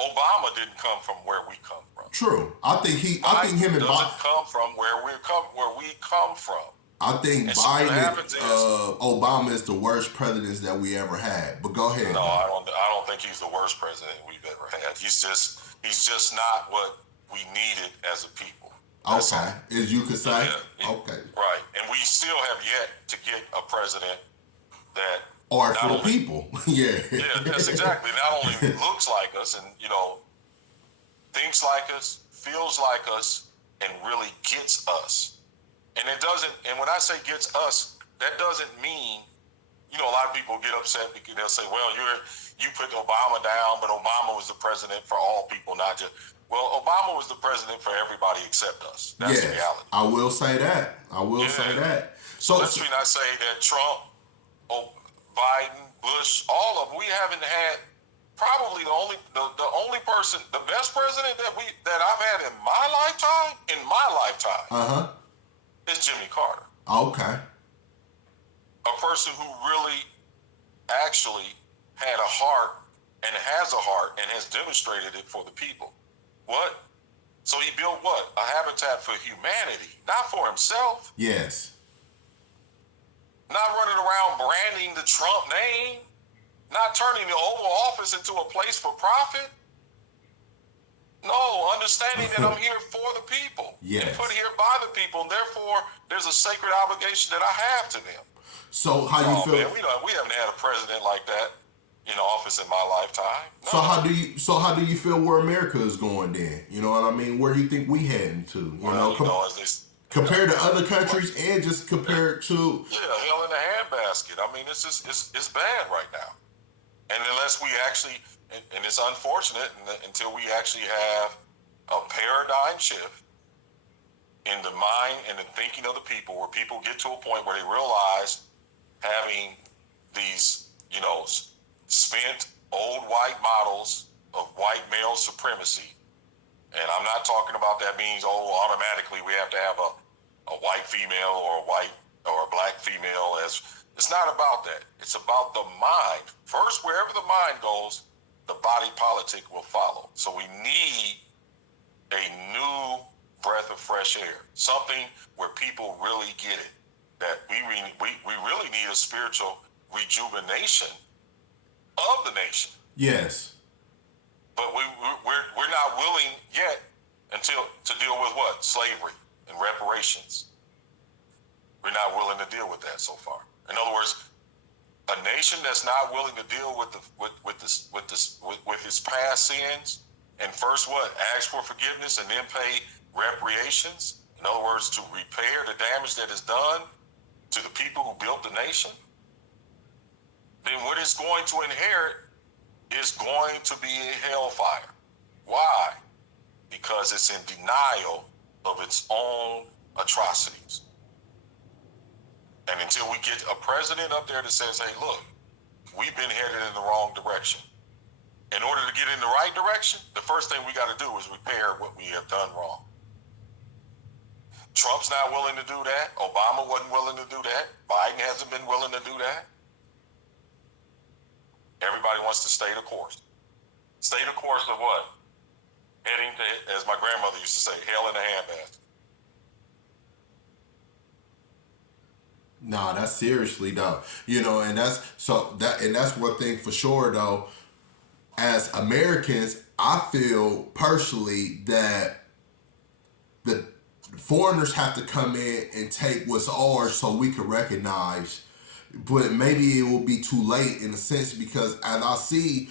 Obama didn't come from where we come from. True. I think him and Biden come from where we come from. I think and Biden and Obama is the worst presidents that we ever had. But go ahead. No, I don't think he's the worst president we've ever had. He's just not what we needed as a people. That's okay, as you could say. Yeah, okay. Right, and we still have yet to get a president that are for the people. Yeah. Yeah, that's exactly. Not only looks like us and, you know, thinks like us, feels like us, and really gets us. And it doesn't, and when I say gets us, that doesn't mean, you know, a lot of people get upset because they'll say, well, you put Obama down, but Obama was the president for all people, not just, well, Obama was the president for everybody except us. That's the reality. I will say that. say that. So let's not say that Trump, Biden, Bush, all of them, we haven't had probably the only person, the best president that I've had in my lifetime, is Jimmy Carter. Okay. A person who really actually had a heart and has a heart and has demonstrated it for the people. What? So he built what? A habitat for humanity, not for himself. Yes. Not running around branding the Trump name, not turning the Oval Office into a place for profit. No, understanding that I'm here for the people. Yes. And put here by the people, and therefore there's a sacred obligation that I have to them. So how you feel? Man, we haven't had a president like that in office in my lifetime. No. So how do you feel where America is going then? You know what I mean? Where do you think we heading to? Compared to other countries and just compared to hell in the handbasket. I mean, it's bad right now. And unless we actually, and it's unfortunate until we actually have a paradigm shift in the mind and the thinking of the people, where people get to a point where they realize having these, you know, spent old white models of white male supremacy. And I'm not talking about that means, automatically we have to have a white female or a black female. It's not about that. It's about the mind. First, wherever the mind goes, the body politic will follow. So we need a new breath of fresh air, something where people really get it, that we really need a spiritual rejuvenation of the nation. Yes. But we're not willing yet to deal with what? Slavery and reparations. We're not willing to deal with that so far. In other words, a nation that's not willing to deal with its past sins, and first ask for forgiveness and then pay reparations. In other words, to repair the damage that is done to the people who built the nation. Then what it's going to inherit is going to be a hellfire. Why? Because it's in denial of its own atrocities. And until we get a president up there that says, hey, look, we've been headed in the wrong direction. In order to get in the right direction, the first thing we got to do is repair what we have done wrong. Trump's not willing to do that. Obama wasn't willing to do that. Biden hasn't been willing to do that. Everybody wants to stay the course. Stay the course of what? Heading to, as my grandmother used to say, hell in a handbasket. Nah, that's seriously though. You know, and that's one thing for sure though. as Americans, I feel personally that the foreigners have to come in and take what's ours so we can recognize. But maybe it will be too late in a sense because as I see,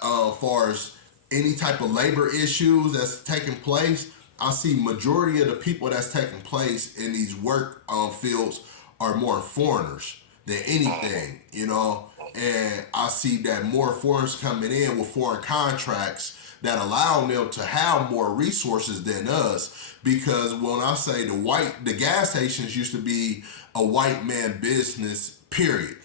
far as any type of labor issues that's taking place, I see majority of the people that's taking place in these work fields are more foreigners than anything, you know. And I see that more foreigners coming in with foreign contracts that allow them to have more resources than us. Because when I say the gas stations used to be a white man business, period.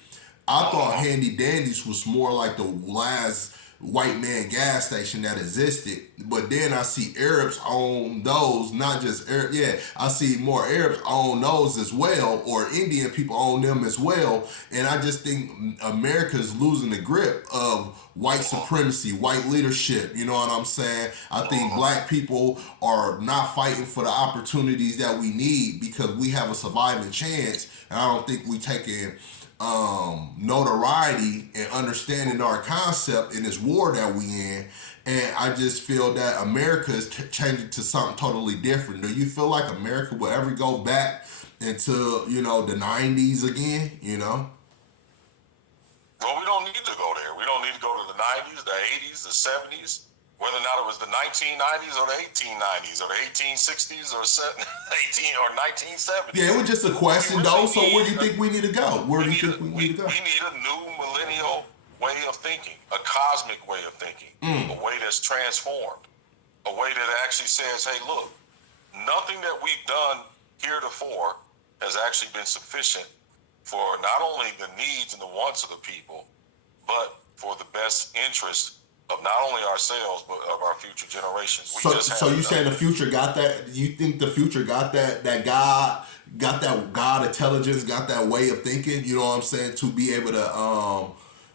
I thought Handy Dandy's was more like the last white man gas station that existed. But then I see Arabs own those, not just Arab. Yeah, I see more Arabs own those as well, or Indian people own them as well. And I just think America's losing the grip of white supremacy, white leadership. You know what I'm saying? I think black people are not fighting for the opportunities that we need because we have a surviving chance. And I don't think we taking notoriety and understanding our concept in this war that we in. And I just feel that America is changing to something totally different. Do you feel like America will ever go back into, you know, the 90s again, you know? Well, we don't need to go there. We don't need to go to the 90s, the 80s, the 70s, whether or not it was the 1990s or the 1890s or the 1860s or 1970s. Yeah, it was just a question, though. So where do you think we need to go? Where do you think we need to go? We need a new millennial way of thinking, a cosmic way of thinking, a way that's transformed, a way that actually says, hey, look, nothing that we've done heretofore has actually been sufficient for not only the needs and the wants of the people, but for the best interest of not only ourselves, but of our future generations. So you saying the future got that? You think the future got that God intelligence, got that way of thinking? You know what I'm saying? To be able to,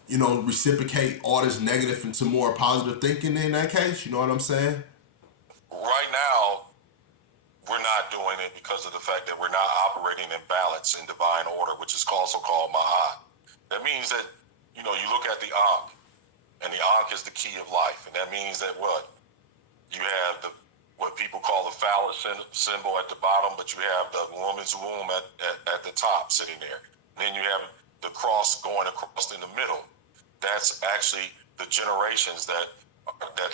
you know, reciprocate all this negative into more positive thinking in that case? You know what I'm saying? Right now, we're not doing it because of the fact that we're not operating in balance in divine order, which is also called Ma'at. That means that, you know, you look at the Ankh, and the Ankh is the key of life. And that means that what? You have what people call the phallus symbol at the bottom, but you have the woman's womb at the top sitting there. And then you have the cross going across in the middle. That's actually the generations that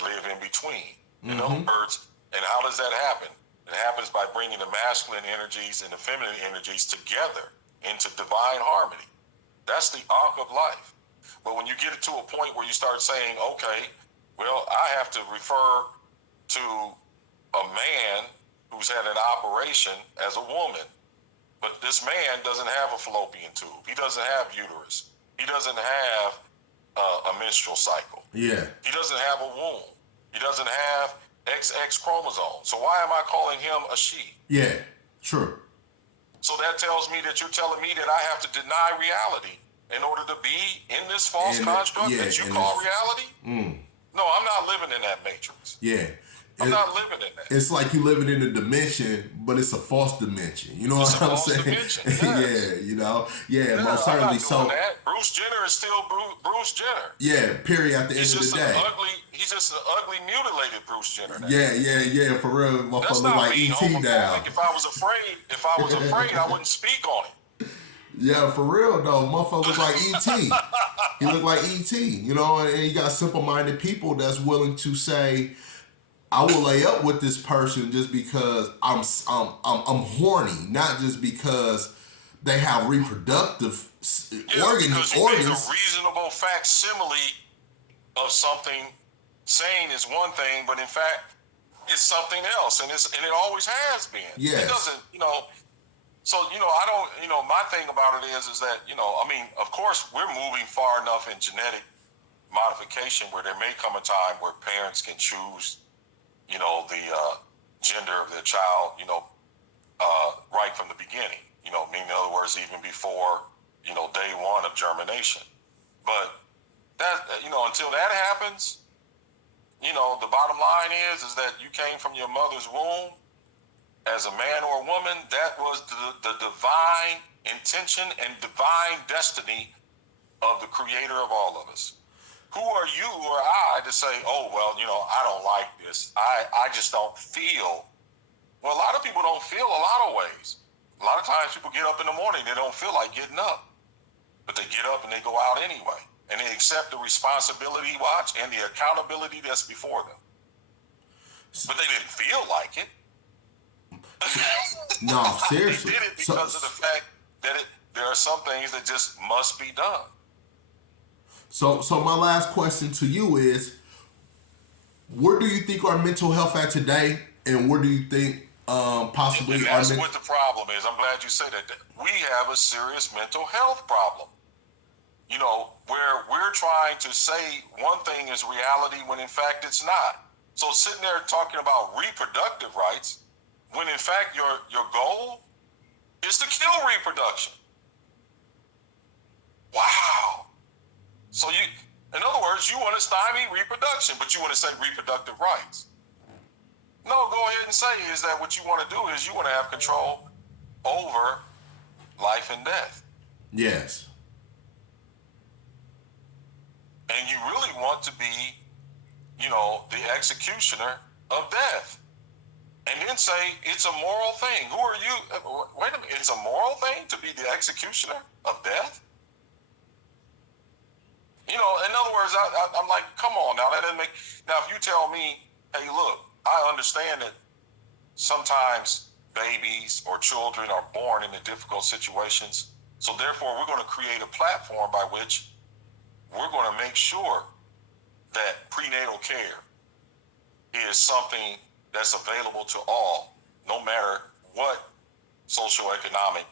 live in between. In other words, and how does that happen? It happens by bringing the masculine energies and the feminine energies together into divine harmony. That's the Ankh of life. But when you get it to a point where you start saying, okay, well, I have to refer to a man who's had an operation as a woman, but this man doesn't have a fallopian tube. He doesn't have uterus. He doesn't have a menstrual cycle. Yeah. He doesn't have a womb. He doesn't have XX chromosome. So why am I calling him a she? Yeah, true. So that tells me that you're telling me that I have to deny reality in order to be in this false construct that you call reality? No, I'm not living in that matrix. Yeah. I'm not living in that. It's like you living in a dimension, but it's a false dimension. You know what I'm saying? Dimension, yes. Yeah, you know? Yeah, most certainly. I'm not doing that. Bruce Jenner is still Bruce Jenner. Yeah, period, at the end of the day. He's just an ugly, mutilated Bruce Jenner now. Yeah, for real. Motherfucker look like E.T. now. If I was afraid, I wouldn't speak on it. Yeah, for real though, motherfucker look like E.T. He look like E.T. You know, and you got simple-minded people that's willing to say, I will lay up with this person just because I'm horny, not just because they have reproductive organs. Because you make a reasonable facsimile of something, saying is one thing, but in fact, it's something else, and it always has been. Yes. It doesn't, you know. So, you know, I don't, you know, my thing about it is that, you know, I mean, of course, we're moving far enough in genetic modification where there may come a time where parents can choose, you know, the gender of their child, you know, right from the beginning, you know, meaning in other words, even before, you know, day one of germination. But that, you know, until that happens, you know, the bottom line is that you came from your mother's womb as a man or a woman. That was the divine intention and divine destiny of the creator of all of us, who are you or I to say, oh, well, I don't like this. I just don't feel. Well, a lot of people don't feel a lot of ways. A lot of times people get up in the morning, they don't feel like getting up, but they get up and they go out anyway. And they accept the responsibility, watch, and the accountability that's before them. But they didn't feel like it. No, seriously. They did it because of the fact that there are some things that just must be done. So my last question to you is, where do you think our mental health at today, and where do you think possibly and that's what the problem is. I'm glad you say that. We have a serious mental health problem. Where we're trying to say one thing is reality when in fact it's not. So sitting there talking about reproductive rights, when in fact your goal is to kill reproduction. Wow. So in other words, you want to stymie reproduction, but you want to say reproductive rights. No, go ahead and say is that what you want to do is you want to have control over life and death. Yes. And you really want to be, the executioner of death. And then say it's a moral thing. Who are you? Wait a minute. It's a moral thing to be the executioner of death? In other words, I'm like, come on now. That doesn't make. Now, if you tell me, hey, look, I understand that sometimes babies or children are born into difficult situations. So therefore, we're going to create a platform by which we're going to make sure that prenatal care is something that's available to all, no matter what socioeconomic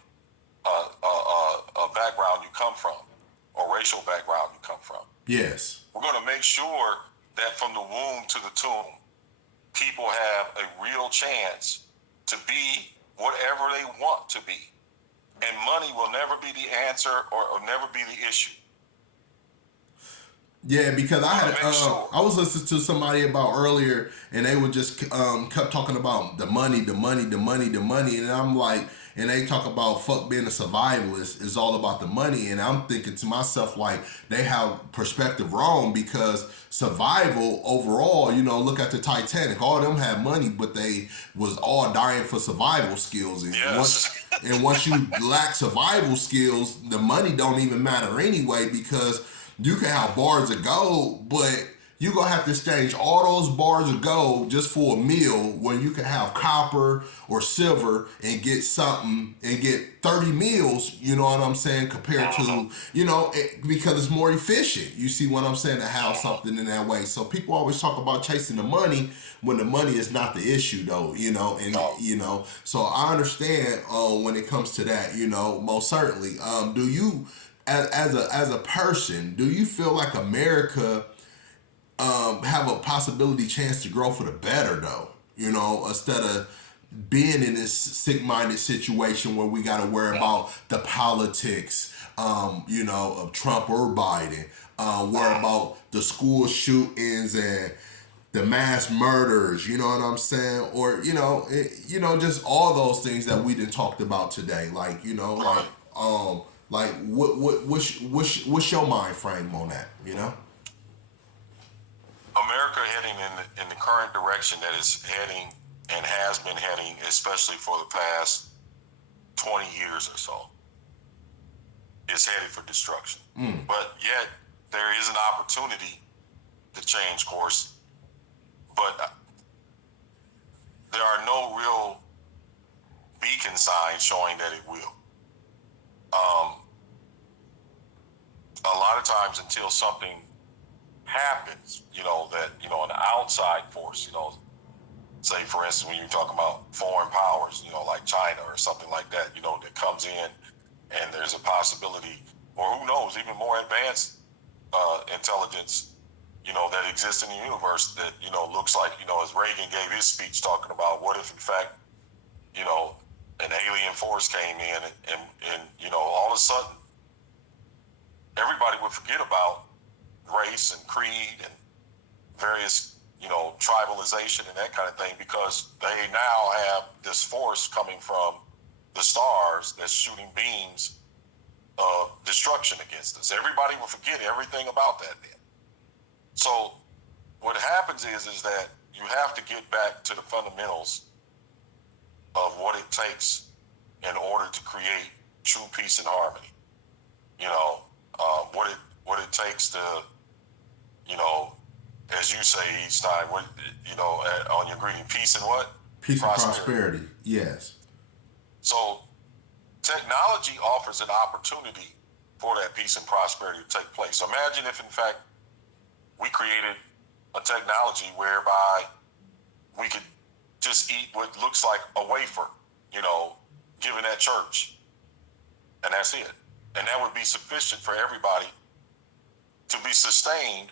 background you come from or racial background you come from. Yes. We're going to make sure that from the womb to the tomb, people have a real chance to be whatever they want to be. And money will never be the answer or never be the issue. Yeah, because I was listening to somebody about earlier, and they would just kept talking about the money, and I'm like, and they talk about fuck being a survivalist is all about the money, and I'm thinking to myself like they have perspective wrong, because survival overall, look at the Titanic, all of them had money, but they was all dying for survival skills, and once you lack survival skills, the money don't even matter anyway, because you can have bars of gold, but you're going to have to exchange all those bars of gold just for a meal, when you can have copper or silver and get something and get 30 meals, you know what I'm saying, compared to, because it's more efficient. You see what I'm saying, to have something in that way. So people always talk about chasing the money when the money is not the issue, though, so I understand when it comes to that, most certainly. Do you, as a person, do you feel like America have a possibility chance to grow for the better, though? Instead of being in this sick-minded situation where we got to worry about the politics, of Trump or Biden, worry about the school shootings and the mass murders, you know what I'm saying? Or, just all those things that we done talked about today. Like, what's your mind frame on that, America heading in the current direction that it's heading and has been heading, especially for the past 20 years or so, is headed for destruction. But yet there is an opportunity to change course, but there are no real beacon signs showing that it will. A lot of times until something happens, that, an outside force, say for instance, when you're talking about foreign powers, like China or something like that, that comes in and there's a possibility, or who knows, even more advanced intelligence, that exists in the universe that, looks like, as Reagan gave his speech talking about what if in fact, an alien force came in and all of a sudden everybody would forget about race and creed and various, tribalization and that kind of thing, because they now have this force coming from the stars that's shooting beams of destruction against us. Everybody will forget everything about that then. So what happens is that you have to get back to the fundamentals of what it takes in order to create true peace and harmony. You know, what it takes to, you know, as you say, Stein, what, you know, on your greeting, peace and what? Peace and prosperity. Yes. So technology offers an opportunity for that peace and prosperity to take place. So imagine if, in fact, we created a technology whereby we could just eat what looks like a wafer, you know, given at church, and that's it. And that would be sufficient for everybody to be sustained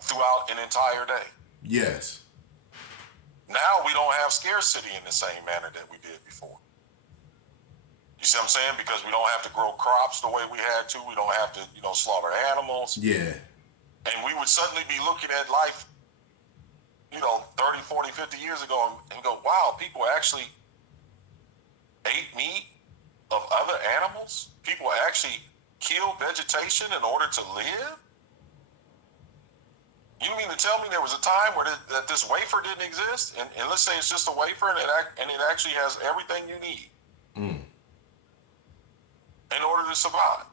throughout an entire day. Yes. Now we don't have scarcity in the same manner that we did before. You see what I'm saying? Because we don't have to grow crops the way we had to. We don't have to, you know, slaughter animals. Yeah. And we would suddenly be looking at life, you know, 30, 40, 50 years ago and go, wow, people actually ate meat of other animals? People actually killed vegetation in order to live? You mean to tell me there was a time where that this wafer didn't exist? And let's say it's just a wafer and it actually has everything you need in order to survive.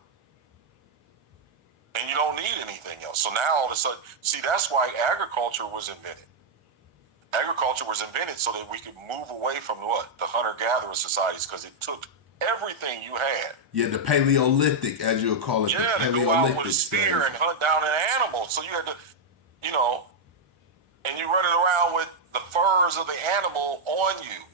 And you don't need anything else. So now all of a sudden, see, that's why agriculture was invented. Agriculture was invented so that we could move away from what? The hunter-gatherer societies, because it took everything you had. Yeah, the Paleolithic, as you'll call it. Yeah, the to go out with a spear and hunt down an animal. So you had to, you know, and you're running around with the furs of the animal on you,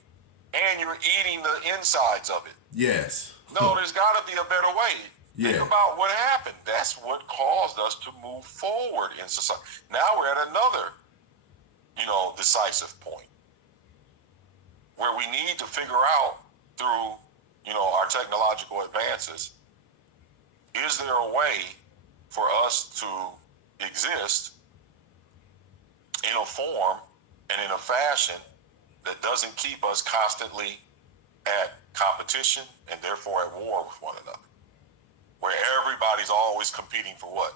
and you're eating the insides of it. Yes. No, there's got to be a better way. Yeah. Think about what happened. That's what caused us to move forward in society. Now we're at another, you know, decisive point where we need to figure out through, you know, our technological advances, is there a way for us to exist in a form and in a fashion that doesn't keep us constantly at competition and therefore at war with one another, where everybody's always competing for what?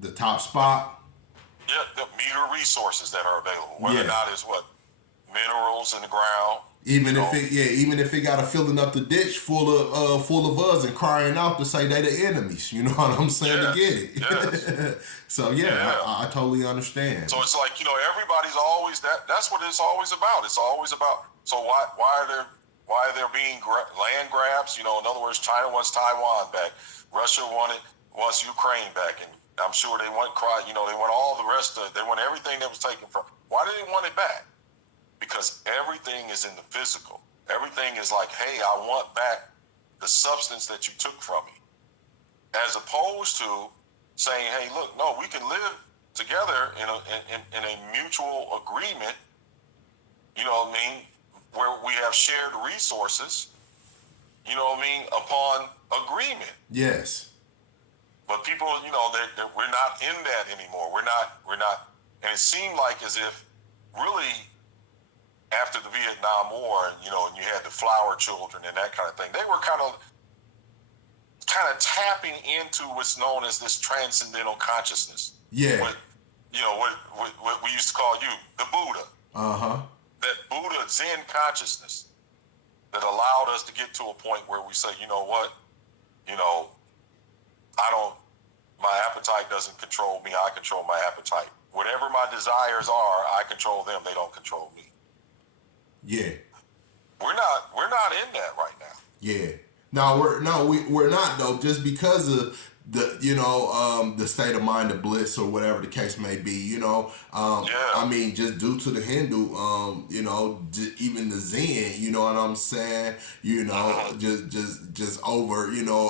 The top spot. Yeah, the meager resources that are available, whether or not it's what? Minerals in the ground. Even if it got to filling up the ditch full of us and crying out to say they the enemies, you know what I'm saying, to get it. Yes. So I totally understand. So it's like, you know, everybody's always that's what it's always about. It's always about, so why are there being land grabs? You know, in other words, China wants Taiwan back, Russia wants Ukraine back, and I'm sure they want they want all the rest of it. They want everything that was taken from. Why do they want it back? Because everything is in the physical. Everything is like, hey, I want back the substance that you took from me. As opposed to saying, hey, look, no, we can live together in a mutual agreement, you know what I mean, where we have shared resources, you know what I mean, upon agreement. Yes. But people, you know, we're not in that anymore. We're not, and it seemed like as if really after the Vietnam War, you know, and you had the flower children and that kind of thing, they were kind of tapping into what's known as this transcendental consciousness. Yeah. What we used to call the Buddha. Uh-huh. That Buddha Zen consciousness that allowed us to get to a point where we say, you know what, you know, my appetite doesn't control me, I control my appetite. Whatever my desires are, I control them, they don't control me. Yeah. We're not in that right now. Yeah. We're not though, just because of the state of mind of bliss or whatever the case may be, you know. I mean, just due to the Hindu, even the Zen, you know what I'm saying? You know, just over, you know,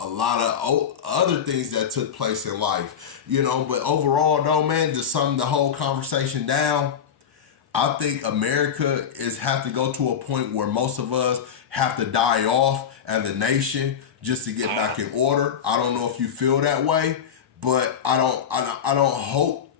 a lot of other things that took place in life, you know. But overall, though, man, just summing the whole conversation down, I think America have to go to a point where most of us have to die off as a nation just to get back in order. I don't know if you feel that way, but I don't hope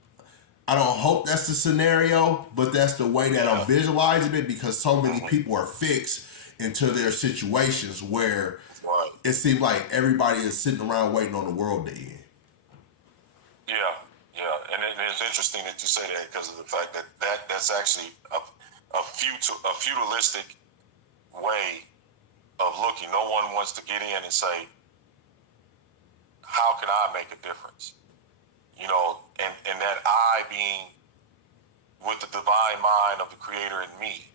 that's the scenario, but that's the way that I'm visualizing it, because so many people are fixed into their situations where Right. it seems like everybody is sitting around waiting on the world to end. Yeah, yeah, and it's interesting that you say that because of the fact that, that's actually a feudalistic way of looking. No one wants to get in and say, how can I make a difference? And that I being with the divine mind of the Creator in me,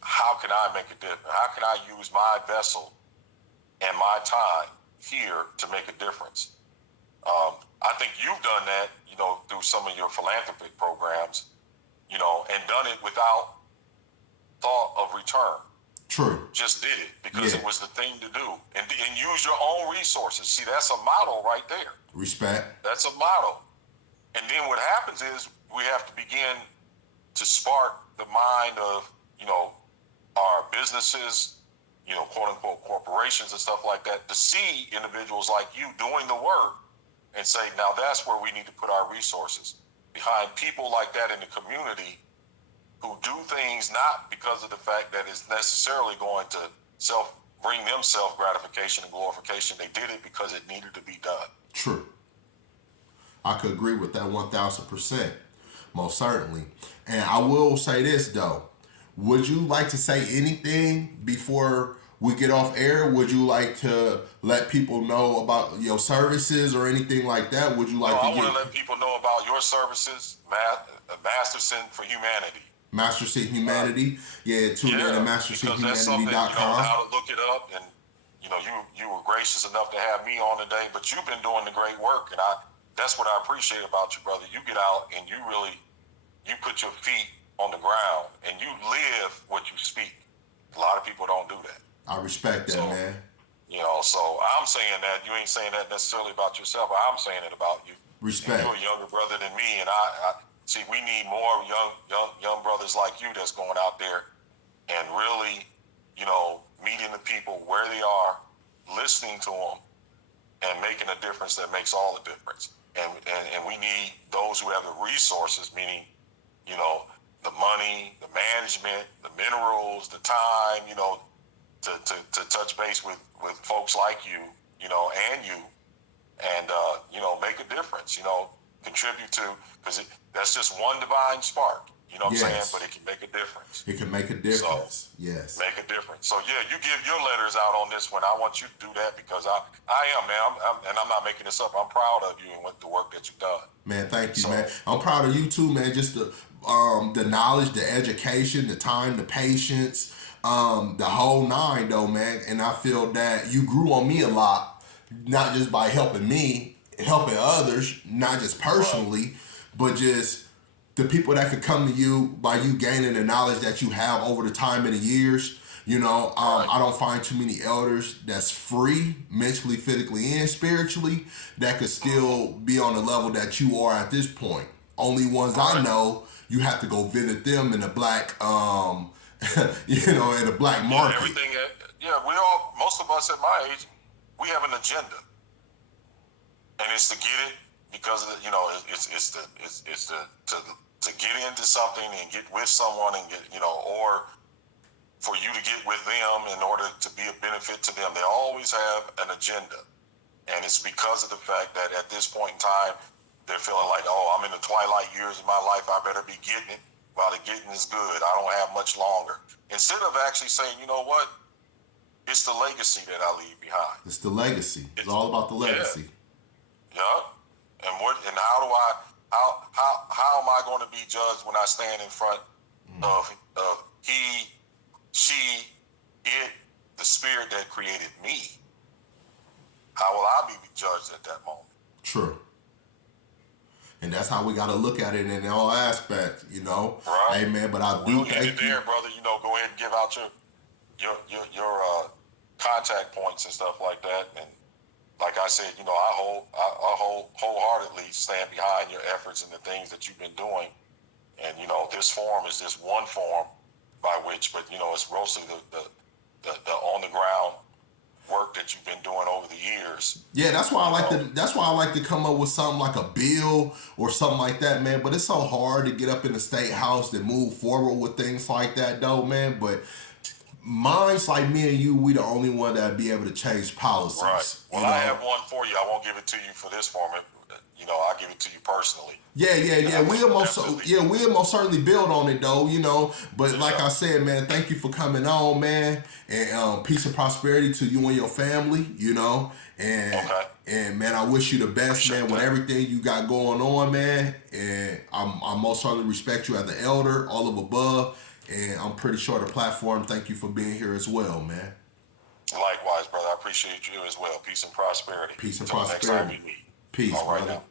how can I make a difference? How can I use my vessel and my time here to make a difference? I think you've done that, through some of your philanthropic programs, and done it without thought of return. True. Just did it because Yeah. it was the thing to do, and use your own resources. See, that's a model right there. Respect. That's a model. And then what happens is we have to begin to spark the mind of, our businesses, quote unquote corporations and stuff like that, to see individuals like you doing the work and say, now that's where we need to put our resources, behind people like that in the community who do things not because of the fact that it's necessarily going to bring them self gratification and glorification. They did it because it needed to be done. True. I could agree with that 1,000%. Most certainly. And I will say this though. Would you like to say anything before we get off air? Would you like to let people know about your services or anything like that? Would you like I to want to let people know about your services, Masterson for Humanity. Masterson Humanity? Tune in to mastersonhumanity.com. How to look it up, and you were gracious enough to have me on today, but you've been doing the great work, and that's what I appreciate about you, brother. You get out and you put your feet on the ground and you live what you speak. A lot of people don't do that. I respect that, man. So I'm saying that. You ain't saying that necessarily about yourself. I'm saying it about you. Respect. And you're a younger brother than me, and I see we need more young brothers like you that's going out there and really, meeting the people where they are, listening to them, and making a difference that makes all the difference. And we need those who have the resources, meaning, the money, the management, the minerals, the time, to touch base with folks like you, and you, and, make a difference, contribute to, because that's just one divine spark, you know what I'm saying? But it can make a difference. It can make a difference. Yes. Make a difference. So yeah, you give your letters out on this one. I want you to do that because I am, man. I'm not making this up. I'm proud of you and the work that you've done. Man, thank you, man. I'm proud of you too, man. Just the knowledge, the education, the time, the patience, the whole nine, though, man. And I feel that you grew on me a lot, not just by helping me, helping others, not just personally, but just the people that could come to you by you gaining the knowledge that you have over the time and the years. I don't find too many elders that's free mentally, physically, and spiritually that could still be on the level that you are at this point. Only ones I know, you have to go visit them in the black, in the black market. Most of us at my age, we have an agenda, and it's to get it because of it's to get into something and get with someone and get or for you to get with them in order to be a benefit to them. They always have an agenda. And it's because of the fact that at this point in time, they're feeling like, I'm in the twilight years of my life. I better be getting it while the getting is good. I don't have much longer. Instead of actually saying, you know what? It's the legacy that I leave behind. It's the legacy. It's all about the legacy. Yeah. And how am I going to be judged when I stand in front of he, she, it, the spirit that created me? How will I be judged at that moment? True. And that's how we got to look at it in all aspects, Right. Hey, man, but I do thank you. There, brother, go ahead and give out your contact points and stuff like that. And like I said, I wholeheartedly stand behind your efforts and the things that you've been doing. And, this forum is just one form by which, but, it's mostly the on the ground work that you've been doing over the years. Yeah, that's why I like to come up with something like a bill or something like that, man. But it's so hard to get up in the state house and move forward with things like that, though, man. But mine's like me and you. We the only one that be able to change policies. Right. Well, you know? I have one for you. I won't give it to you for this format. I'll give it to you personally. Yeah. We'll most certainly build on it though, But like I said, man, thank you for coming on, man, and peace and prosperity to you and your family, and man, I wish you the best, man, with everything you got going on, man. And I most certainly respect you as an elder, all of above, and I'm pretty sure the platform. Thank you for being here as well, man. Likewise, brother. I appreciate you as well. Peace and prosperity. Peace and Until prosperity. Next time we meet. Peace, all right brother. now.